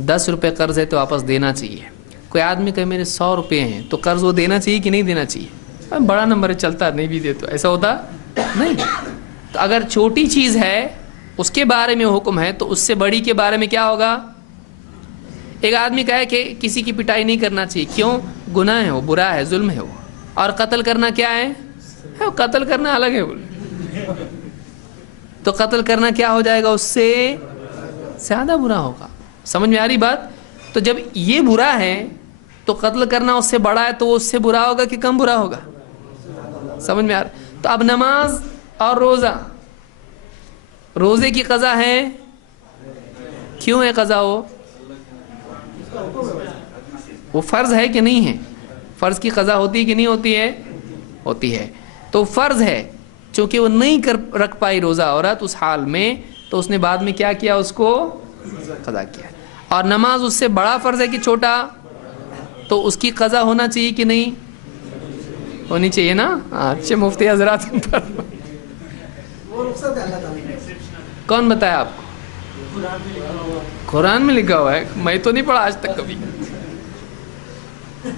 10 روپے قرض ہے تو واپس دینا چاہیے. کوئی آدمی کہے میرے 100 روپے ہیں تو قرض وہ دینا چاہیے کہ نہیں دینا چاہیے؟ بڑا نمبر چلتا نہیں بھی دے تو ایسا ہوتا نہیں. تو اگر چھوٹی چیز ہے اس کے بارے میں حکم ہے تو اس سے بڑی کے بارے میں کیا ہوگا؟ ایک آدمی کہے کہ کسی کی پٹائی نہیں کرنا چاہیے، کیوں؟ گناہ ہے وہ، برا ہے، ظلم ہے وہ. اور قتل کرنا کیا ہے؟ قتل کرنا الگ ہے. تو قتل کرنا کیا ہو جائے گا؟ اس سے زیادہ برا ہوگا. سمجھ میں آ رہی بات؟ تو جب یہ برا ہے تو قتل کرنا اس سے بڑا ہے تو وہ اس سے برا ہوگا کہ کم برا ہوگا؟ سمجھ میں آ رہا؟ تو اب نماز اور روزہ، روزے کی قضا ہے. کیوں ہے قضا؟ وہ فرض ہے کہ نہیں ہے؟ فرض کی قضا ہوتی ہے کہ نہیں ہوتی ہے؟ ہوتی ہے. تو فرض ہے، چونکہ وہ نہیں رکھ پائی روزہ عورت اس حال میں، تو اس نے بعد میں کیا کیا؟ اس کو قضا کیا. اور نماز اس سے بڑا فرض ہے کہ چھوٹا؟ تو اس کی قضا ہونا چاہیے کہ نہیں ہونی چاہیے نا؟ اچھے مفتی حضرات کون بتایا آپ کو؟ قرآن میں لکھا ہوا ہے. میں تو نہیں پڑھا آج تک کبھی.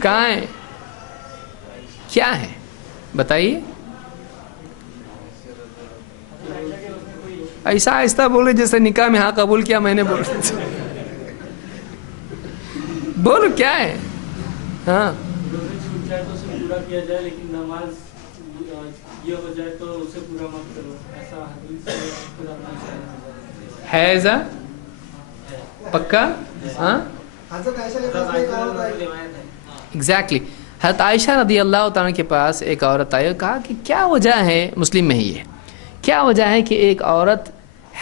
کہاں ہے؟ کیا ہے بتائیے. ایسا آہستہ بولے جیسے نکاح میں ہاں قبول کیا میں نے بولا. بولو کیا ہے؟ ہاں چھوٹ جائے تو اسے پورا کیا جائے، لیکن نماز یہ ہو جائے تو اسے پورا مت کرو، ایسا حدیث ہے ایسا پکا؟ ہاں ایگزیکٹلی. حضرت عائشہ رضی اللہ تعالیٰ کے پاس ایک عورت آئی اور کہا کہ کیا وجہ ہے، مسلم میں ہی ہے، کیا وجہ ہے کہ ایک عورت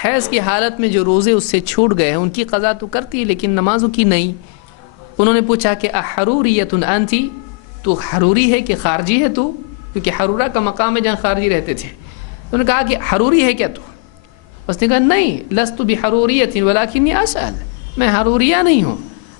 حیض کی حالت میں جو روزے اس سے چھوٹ گئے ہیں ان کی قضا تو کرتی ہے لیکن نمازوں کی نہیں. انہوں نے پوچھا کہ احروریۃ انتی، تو حروری ہے کہ خارجی ہے تو؟ کیونکہ حرورہ کا مقام ہے جہاں خارجی رہتے تھے. انہوں نے کہا کہ حروری ہے کیا تو؟ اس نے کہا نہیں، لست بحروریۃ ولکنی اسأل، میں حروریہ نہیں ہوں،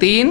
3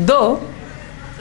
2।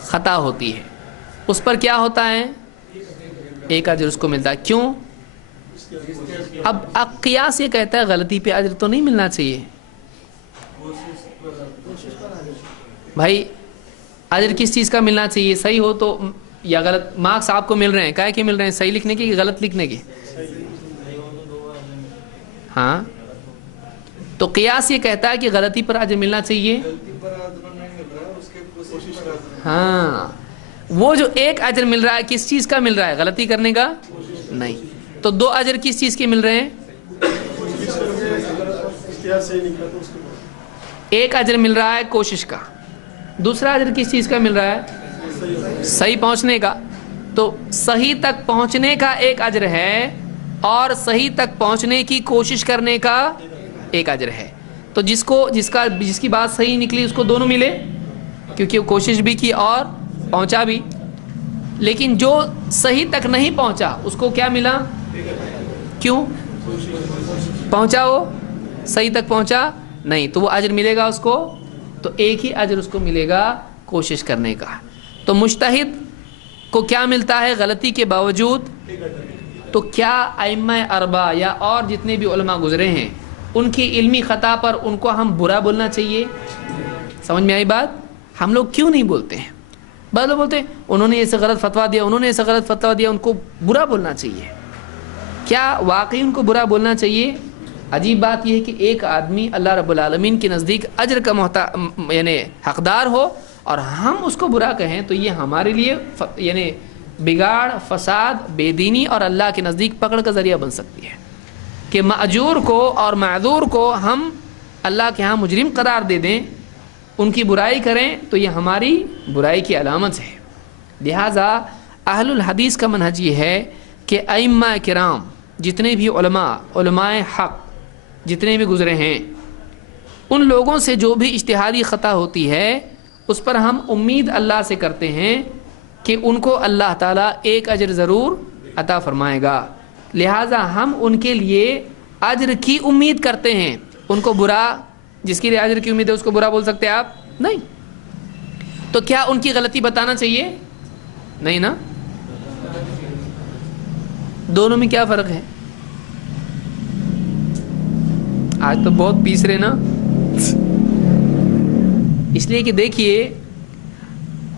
خطا ہوتی ہے اس پر کیا ہوتا ہے؟ ایک اجر اس کو ملتا ہے. کیوں؟ اب قیاس یہ کہتا ہے غلطی پہ اجر تو نہیں ملنا چاہیے بھائی. اجر کس چیز کا ملنا چاہیے؟ صحیح ہو تو یا غلط؟ مارکس آپ کو مل رہے ہیں کاہے کے مل رہے ہیں؟ صحیح لکھنے کے کہ غلط لکھنے کے؟ ہاں تو قیاس یہ کہتا ہے کہ غلطی پر اجر ملنا چاہیے. ہاں وہ جو ایک اجر مل رہا ہے کس چیز کا مل رہا ہے؟ غلطی کرنے کا نہیں. تو دو اجر کس چیز کے مل رہے ہیں؟ ایک اجر مل رہا ہے کوشش کا, دوسرا اجر کس چیز کا مل رہا ہے؟ صحیح پہنچنے کا. تو صحیح تک پہنچنے کا ایک اجر ہے اور صحیح تک پہنچنے کی کوشش کرنے کا ایک اجر ہے. تو جس کی بات صحیح نکلی اس کو دونوں ملے, کیونکہ وہ کوشش بھی کی اور پہنچا بھی. لیکن جو صحیح تک نہیں پہنچا اس کو کیا ملا؟ کیوں؟ پہنچا وہ صحیح تک پہنچا نہیں, تو وہ اجر ملے گا اس کو. تو ایک ہی اجر اس کو ملے گا کوشش کرنے کا. تو مجتہد کو کیا ملتا ہے غلطی کے باوجود؟ تو کیا ائمہ اربعہ یا اور جتنے بھی علماء گزرے ہیں ان کی علمی خطا پر ان کو ہم برا بولنا چاہیے؟ سمجھ میں آئی بات؟ ہم لوگ کیوں نہیں بولتے ہیں؟ بعض لوگ بولتے ہیں انہوں نے ایسے غلط فتویٰ دیا, انہوں نے ایسا غلط فتویٰ دیا, ان کو برا بولنا چاہیے. کیا واقعی ان کو برا بولنا چاہیے؟ عجیب بات یہ ہے کہ ایک آدمی اللہ رب العالمین کے نزدیک اجر کا یعنی حقدار ہو اور ہم اس کو برا کہیں تو یہ ہمارے لیے یعنی بگاڑ, فساد, بے دینی اور اللہ کے نزدیک پکڑ کا ذریعہ بن سکتی ہے. کہ مأجور کو اور معذور کو ہم اللہ کے ہاں مجرم قرار دے دیں, ان کی برائی کریں تو یہ ہماری برائی کی علامت ہے. لہٰذا اہل الحدیث کا منہج یہ ہے کہ ائمہ کرام جتنے بھی علماء حق جتنے بھی گزرے ہیں ان لوگوں سے جو بھی اجتہادی خطا ہوتی ہے اس پر ہم امید اللہ سے کرتے ہیں کہ ان کو اللہ تعالیٰ ایک اجر ضرور عطا فرمائے گا. لہٰذا ہم ان کے لیے اجر کی امید کرتے ہیں. ان کو برا, جس کے لیے اجر کی امید ہے اس کو برا بول سکتے ہیں آپ؟ نہیں. تو کیا ان کی غلطی بتانا چاہیے؟ نہیں نا. دونوں میں کیا فرق ہے؟ آج تو بہت پیس رہے نا, اس لیے کہ دیکھیے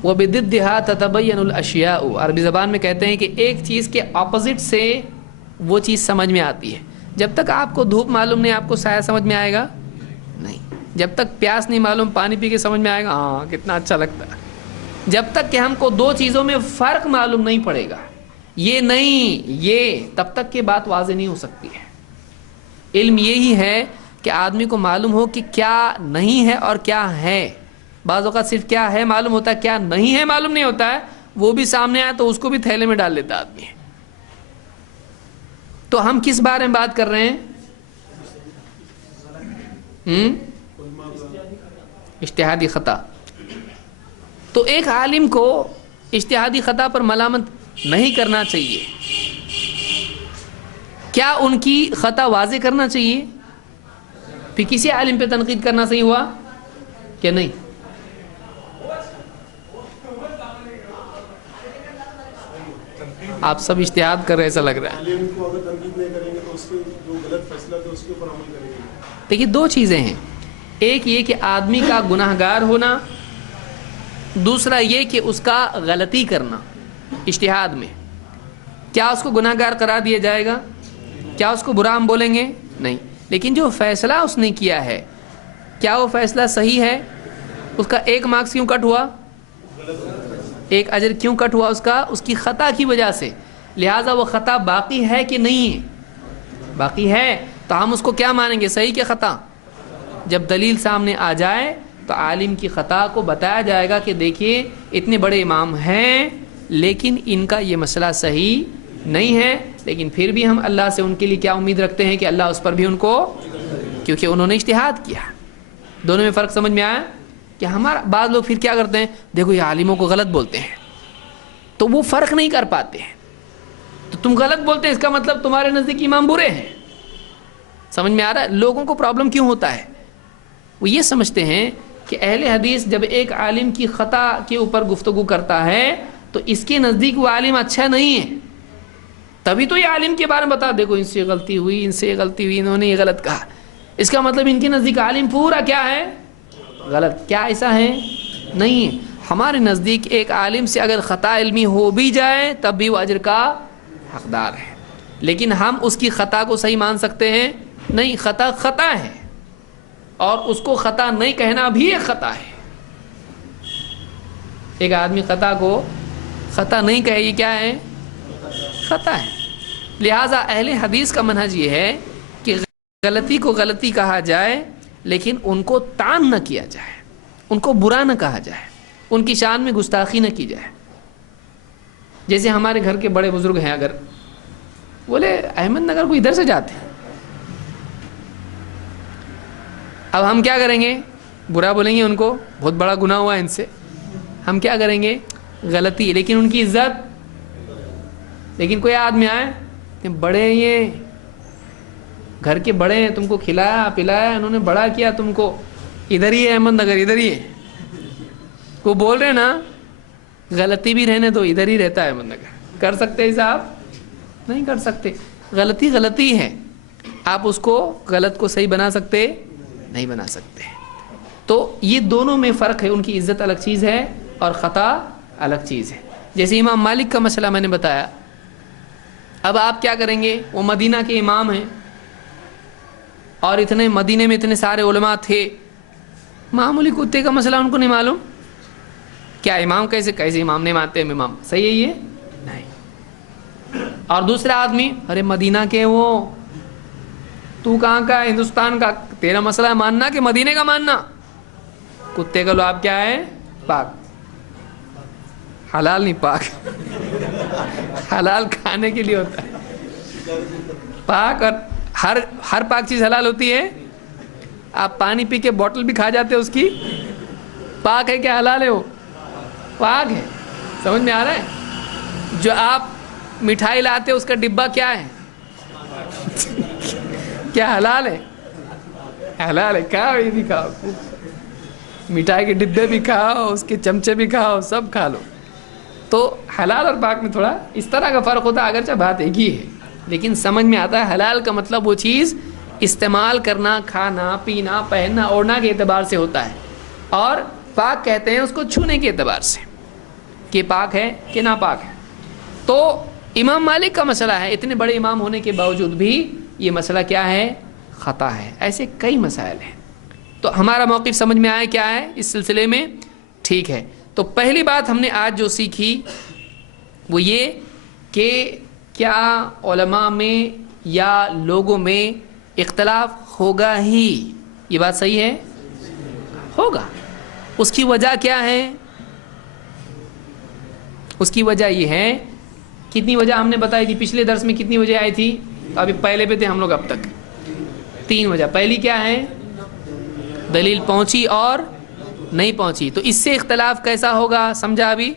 وَبِضِدِّهَا تَتَبَيَّنُ الْأَشْيَاءُ, عربی زبان میں کہتے ہیں کہ ایک چیز کے اپوزٹ سے وہ چیز سمجھ میں آتی ہے. جب تک آپ کو دھوپ معلوم نہیں آپ کو سایہ سمجھ میں آئے گا نہیں. جب تک پیاس نہیں معلوم پانی پی کے سمجھ میں آئے گا ہاں کتنا اچھا لگتا ہے. جب تک کہ ہم کو دو چیزوں میں فرق معلوم نہیں پڑے گا, یہ نہیں یہ, تب تک کہ بات واضح نہیں ہو سکتی ہے. علم یہی ہے کہ آدمی کو معلوم ہو کہ کیا نہیں ہے اور کیا ہے. بعض اوقات صرف کیا ہے معلوم ہوتا ہے, کیا نہیں ہے معلوم نہیں ہوتا ہے. وہ بھی سامنے آئے تو اس کو بھی تھیلے میں ڈال لیتا آدمی. تو ہم کس بارے میں بات کر رہے ہیں؟ اجتہادی خطا. تو ایک عالم کو اجتہادی خطا پر ملامت نہیں کرنا چاہیے. کیا ان کی خطا واضح کرنا چاہیے؟ پھر کسی عالم پہ تنقید کرنا صحیح ہوا کہ نہیں؟ آپ سب اجتہاد کر رہے ایسا لگ رہا ہے. عالم کو اگر تنقید نہیں کریں گے تو اس کے جو غلط فیصلہ تھا اس کے اوپر عمل کریں گے. دیکھیے دو چیزیں ہیں, ایک یہ کہ آدمی کا گناہ گار ہونا, دوسرا یہ کہ اس کا غلطی کرنا اجتہاد میں. کیا اس کو گناہ گار قرار دیا جائے گا؟ کیا اس کو برا ہم بولیں گے؟ نہیں. لیکن جو فیصلہ اس نے کیا ہے کیا وہ فیصلہ صحیح ہے؟ اس کا ایک مارکس کیوں کٹ ہوا؟ ایک اجر کیوں کٹ ہوا اس کا؟ اس کی خطا کی وجہ سے. لہٰذا وہ خطا باقی ہے کہ نہیں ہے؟ باقی ہے. تو ہم اس کو کیا مانیں گے, صحیح کہ خطا؟ جب دلیل سامنے آ جائے تو عالم کی خطا کو بتایا جائے گا کہ دیکھیے اتنے بڑے امام ہیں لیکن ان کا یہ مسئلہ صحیح نہیں ہے, لیکن پھر بھی ہم اللہ سے ان کے لیے کیا امید رکھتے ہیں کہ اللہ اس پر بھی ان کو, کیونکہ انہوں نے اجتہاد کیا. دونوں میں فرق سمجھ میں آیا؟ کہ ہمارا بعض لوگ پھر کیا کرتے ہیں, دیکھو یہ عالموں کو غلط بولتے ہیں, تو وہ فرق نہیں کر پاتے ہیں. تو تم غلط بولتے ہیں اس کا مطلب تمہارے نزدیک امام برے ہیں. سمجھ میں آ رہا ہے؟ لوگوں کو پرابلم کیوں ہوتا ہے؟ وہ یہ سمجھتے ہیں کہ اہل حدیث جب ایک عالم کی خطا کے اوپر گفتگو کرتا ہے تو اس کے نزدیک وہ عالم اچھا نہیں ہے، تبھی تو یہ عالم کے بارے میں بتا، دیکھو ان سے غلطی ہوئی، ان سے غلطی ہوئی، انہوں نے یہ غلط کہا، اس کا مطلب ان کے نزدیک عالم پورا کیا ہے؟ غلط۔ کیا ایسا ہے؟ نہیں ہے۔ ہمارے نزدیک ایک عالم سے اگر خطا علمی ہو بھی جائے تب بھی وہ اجر کا حقدار ہے، لیکن ہم اس کی خطا کو صحیح مان سکتے ہیں؟ نہیں، خطا خطا ہے، اور اس کو خطا نہیں کہنا بھی ایک خطا ہے۔ ایک آدمی خطا کو خطا نہیں کہے، یہ کیا ہے؟ خطا ہے۔ لہذا اہل حدیث کا منہج یہ ہے کہ غلطی کو غلطی کہا جائے، لیکن ان کو طعن نہ کیا جائے، ان کو برا نہ کہا جائے، ان کی شان میں گستاخی نہ کی جائے۔ جیسے ہمارے گھر کے بڑے بزرگ ہیں، اگر بولے احمد نگر کو ادھر سے جاتے ہیں، اب ہم کیا کریں گے؟ برا بولیں گے ان کو، بہت بڑا گناہ ہوا ان سے، ہم کیا کریں گے؟ غلطی، لیکن ان کی عزت۔ لیکن کوئی آدمی آئے کہ بڑے ہیں، یہ گھر کے بڑے ہیں، تم کو کھلایا پلایا، انہوں نے بڑا کیا تم کو، ادھر ہی ہے احمد نگر، ادھر ہی ہے، وہ بول رہے نا غلطی بھی رہنے دو، ادھر ہی رہتا ہے احمد نگر، کر سکتے ہیں صاحب؟ نہیں کر سکتے۔ غلطی غلطی ہے، آپ اس کو غلط کو صحیح بنا سکتے؟ نہیں بنا سکتے۔ تو یہ دونوں میں فرق ہے، ان کی عزت الگ چیز ہے اور خطا الگ چیز ہے۔ جیسے امام مالک کا مسئلہ میں نے بتایا، اب آپ کیا کریں گے؟ وہ مدینہ کے امام ہیں، اور اتنے مدینے میں اتنے سارے علماء تھے، معمولی کتے کا مسئلہ ان کو نہیں معلوم، کیا امام کیسے امام نہیں مانتے ہم امام، صحیح ہے یہ؟ نہیں۔ اور دوسرا آدمی، ارے مدینہ کے وہ، تو کہاں کا؟ ہندوستان کا، تیرا مسئلہ ہے ماننا کہ مدینے کا ماننا؟ کتے کا لعاب کیا ہے؟ پاک، حلال نہیں، پاک، حلال کھانے کے لیے ہوتا ہے پاک، اور ہر پاک چیز حلال ہوتی ہے؟ آپ پانی پی کے بوٹل بھی کھا جاتے اس کی، پاک ہے کہ حلال ہے؟ وہ پاک ہے۔ سمجھ میں آ رہا ہے؟ جو آپ مٹھائی لاتے اس کا ڈبہ کیا ہے؟ کیا حلال ہے؟ حلال ہے، کھاؤ، یہ بھی کھاؤ، مٹھائی کے ڈبے بھی کھاؤ، اس کے چمچے بھی کھاؤ، سب کھا لو۔ تو حلال اور پاک میں تھوڑا اس طرح کا فرق ہوتا ہے، اگرچہ بات ایک ہی ہے، لیکن سمجھ میں آتا ہے حلال کا مطلب وہ چیز استعمال کرنا، کھانا پینا پہننا اوڑھنا کے اعتبار سے ہوتا ہے، اور پاک کہتے ہیں اس کو چھونے کے اعتبار سے کہ پاک ہے کہ ناپاک ہے۔ تو امام مالک کا مسئلہ ہے، اتنے بڑے امام ہونے کے باوجود بھی یہ مسئلہ کیا ہے؟ خطا ہے۔ ایسے کئی مسائل ہیں۔ تو ہمارا موقف سمجھ میں آیا کیا ہے اس سلسلے میں؟ ٹھیک ہے۔ تو پہلی بات ہم نے آج جو سیکھی وہ یہ کہ کیا علماء میں یا لوگوں میں اختلاف ہوگا ہی، یہ بات صحیح ہے؟ ہوگا۔ اس کی وجہ کیا ہے؟ اس کی وجہ یہ ہے، کتنی وجہ ہم نے بتائی تھی پچھلے درس میں؟ کتنی وجہ آئی تھی؟ ابھی پہلے پہ تھے ہم لوگ اب تک، 3 وجہ۔ پہلی کیا ہے؟ دلیل پہنچی اور نہیں پہنچی۔ تو اس سے اختلاف کیسا ہوگا سمجھا ابھی؟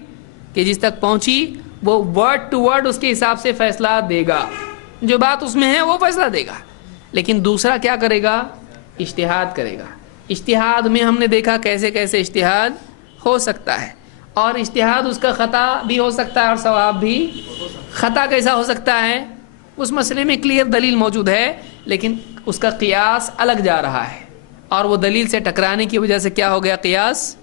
کہ جس تک پہنچی وہ ورڈ ٹو ورڈ اس کے حساب سے فیصلہ دے گا، جو بات اس میں ہے وہ فیصلہ دے گا۔ لیکن دوسرا کیا کرے گا؟ اجتہاد کرے گا۔ اجتہاد میں ہم نے دیکھا کیسے کیسے اجتہاد ہو سکتا ہے، اور اجتہاد اس کا خطا بھی ہو سکتا ہے اور ثواب بھی۔ خطا کیسا ہو سکتا ہے؟ اس مسئلے میں کلیئر دلیل موجود ہے، لیکن اس کا قیاس الگ جا رہا ہے، اور وہ دلیل سے ٹکرانے کی وجہ سے کیا ہو گیا؟ قیاس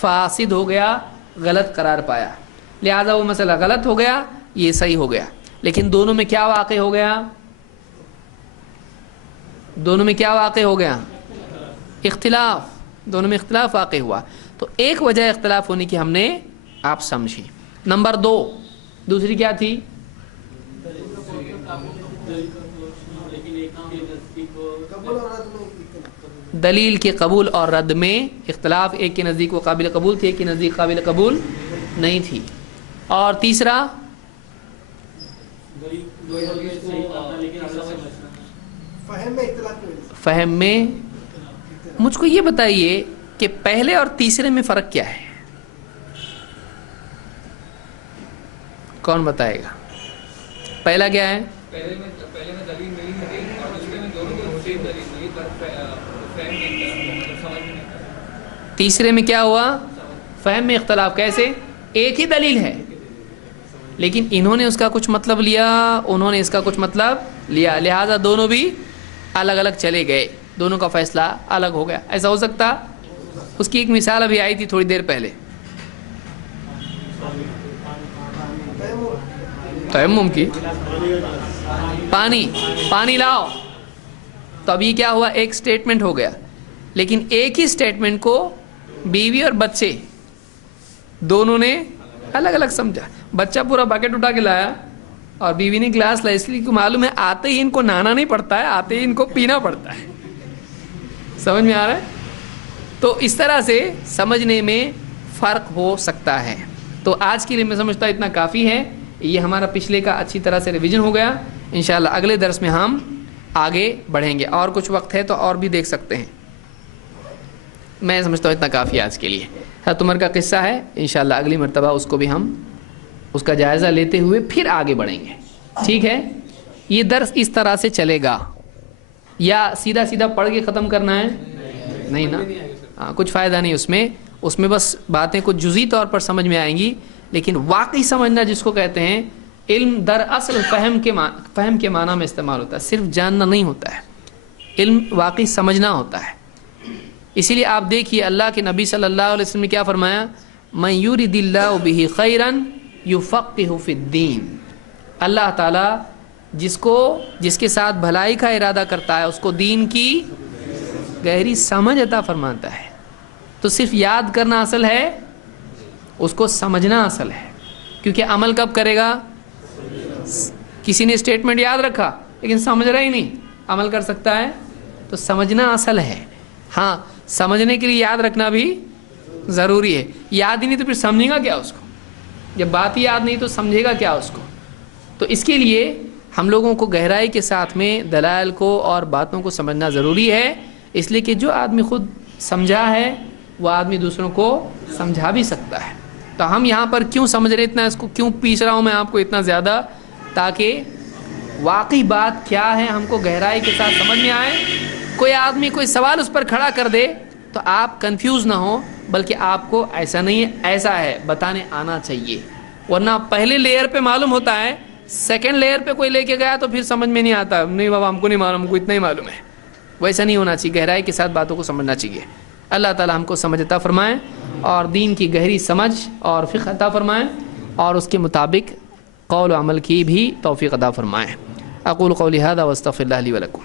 فاسد ہو گیا، غلط قرار پایا، لہذا وہ مسئلہ غلط ہو گیا، یہ صحیح ہو گیا۔ لیکن دونوں میں کیا واقع ہو گیا؟ دونوں میں کیا واقع ہو گیا؟ اختلاف۔ دونوں میں اختلاف واقع ہوا۔ تو ایک وجہ اختلاف ہونے کی ہم نے آپ سمجھی۔ نمبر 2 دوسری کیا تھی؟ قبول اور رد میں دلیل کے قبول اور رد میں اختلاف، ایک کے نزدیک وہ قابل قبول تھی، ایک کے نزدیک قابل قبول نہیں تھی۔ اور تیسرا فہم میں اختلاف کی وجہ سے۔ فہم میں۔ مجھ کو یہ بتائیے کہ پہلے اور تیسرے میں فرق کیا ہے؟ کون بتائے گا؟ پہلا کیا ہے؟ پہلے میں دلیل ملی ملی اور دوسرے میں دونوں کو سیم دلیل ملی، پر فہم نہیں کیا، سمجھ میں نہیں تیسرے میں کیا ہوا؟ فہم میں اختلاف. کیسے؟ ایک ہی دلیل ہے لیکن انہوں نے اس کا کچھ مطلب لیا، انہوں نے اس کا کچھ مطلب لیا، لہٰذا دونوں بھی الگ الگ چلے گئے، دونوں کا فیصلہ الگ ہو گیا. ایسا ہو سکتا؟ اس کی ایک مثال ابھی آئی تھی تھوڑی دیر پہلے، تیمم کی. پانی لاؤ. تو اب یہ کیا ہوا؟ ایک سٹیٹمنٹ ہو گیا، لیکن ایک ہی سٹیٹمنٹ کو بیوی اور بچے دونوں نے الگ الگ سمجھا. بچہ پورا بکٹ اٹھا کے لایا اور بیوی نے گلاس لایا، اس لیے کہ معلوم ہے آتے ہی ان کو نہانا نہیں پڑتا ہے، آتے ہی ان کو پینا پڑتا ہے. سمجھ میں آ رہا ہے؟ تو اس طرح سے سمجھنے میں فرق ہو سکتا ہے. تو آج کے لیے میں سمجھتا ہوں اتنا کافی ہے. یہ ہمارا پچھلے کا اچھی طرح سے ریویژن ہو گیا. انشاءاللہ اگلے درس میں ہم آگے بڑھیں گے، اور کچھ وقت ہے تو اور بھی دیکھ سکتے ہیں. میں سمجھتا ہوں اتنا کافی ہے آج کے لیے. حضرت عمر کا قصہ ہے، انشاءاللہ اگلی مرتبہ اس کو بھی ہم اس کا جائزہ لیتے ہوئے پھر آگے بڑھیں گے. ٹھیک ہے؟ یہ درس اس طرح سے چلے گا. یا سیدھا سیدھا پڑھ کے ختم کرنا ہے؟ نہیں نا. ہاں، کچھ فائدہ نہیں اس میں بس باتیں کچھ جزئی طور پر سمجھ میں آئیں گی، لیکن واقعی سمجھنا جس کو کہتے ہیں، علم در اصل فہم کے معنی میں استعمال ہوتا ہے. صرف جاننا نہیں ہوتا ہے، علم واقعی سمجھنا ہوتا ہے. اسی لیے آپ دیکھیے اللہ کے نبی صلی اللہ علیہ وسلم نے کیا فرمایا؟ من یرد اللہ بہ خیرا یفقہہ فی الدین. اللہ تعالیٰ جس کے ساتھ بھلائی کا ارادہ کرتا ہے اس کو دین کی گہری سمجھ عطا فرماتا ہے. تو صرف یاد کرنا اصل ہے، اس کو سمجھنا اصل ہے. کیونکہ عمل کب کرے گا؟ کسی نے اسٹیٹمنٹ یاد رکھا لیکن سمجھ رہا ہی نہیں، عمل کر سکتا ہے؟ تو سمجھنا اصل ہے. ہاں، سمجھنے کے لیے یاد رکھنا بھی ضروری ہے. یاد ہی نہیں تو پھر سمجھے گا کیا اس کو؟ جب بات ہی یاد نہیں تو سمجھے گا کیا اس کو؟ تو اس کے لیے ہم لوگوں کو گہرائی کے ساتھ میں دلائل کو اور باتوں کو سمجھنا ضروری ہے. اس لیے کہ جو آدمی خود سمجھا ہے وہ آدمی دوسروں کو سمجھا بھی سکتا ہے. تو ہم یہاں پر کیوں سمجھ رہے اتنا، اس کو کیوں پیس رہا ہوں میں آپ کو اتنا زیادہ، تاکہ واقعی بات کیا ہے ہم کو گہرائی کے ساتھ سمجھ میں آئے. کوئی آدمی کوئی سوال اس پر کھڑا کر دے تو آپ کنفیوز نہ ہو، بلکہ آپ کو ایسا نہیں ہے ایسا ہے بتانے آنا چاہیے. ورنہ پہلے لیئر پہ معلوم ہوتا ہے، سیکنڈ لیئر پہ کوئی لے کے گیا تو پھر سمجھ میں نہیں آتا. نہیں بابا ہم کو نہیں معلوم، ہم کو اتنا ہی معلوم ہے. ویسا نہیں ہونا چاہیے، گہرائی کے ساتھ باتوں کو سمجھنا چاہیے. اللہ تعالی ہم کو سمجھ عطا فرمائے اور دین کی گہری سمجھ اور فقہ عطا فرمائے اور اس کے مطابق قول و عمل کی بھی توفیق عطا فرمائے. اقول قولی ھذا واستغفر اللہ لی ولکم.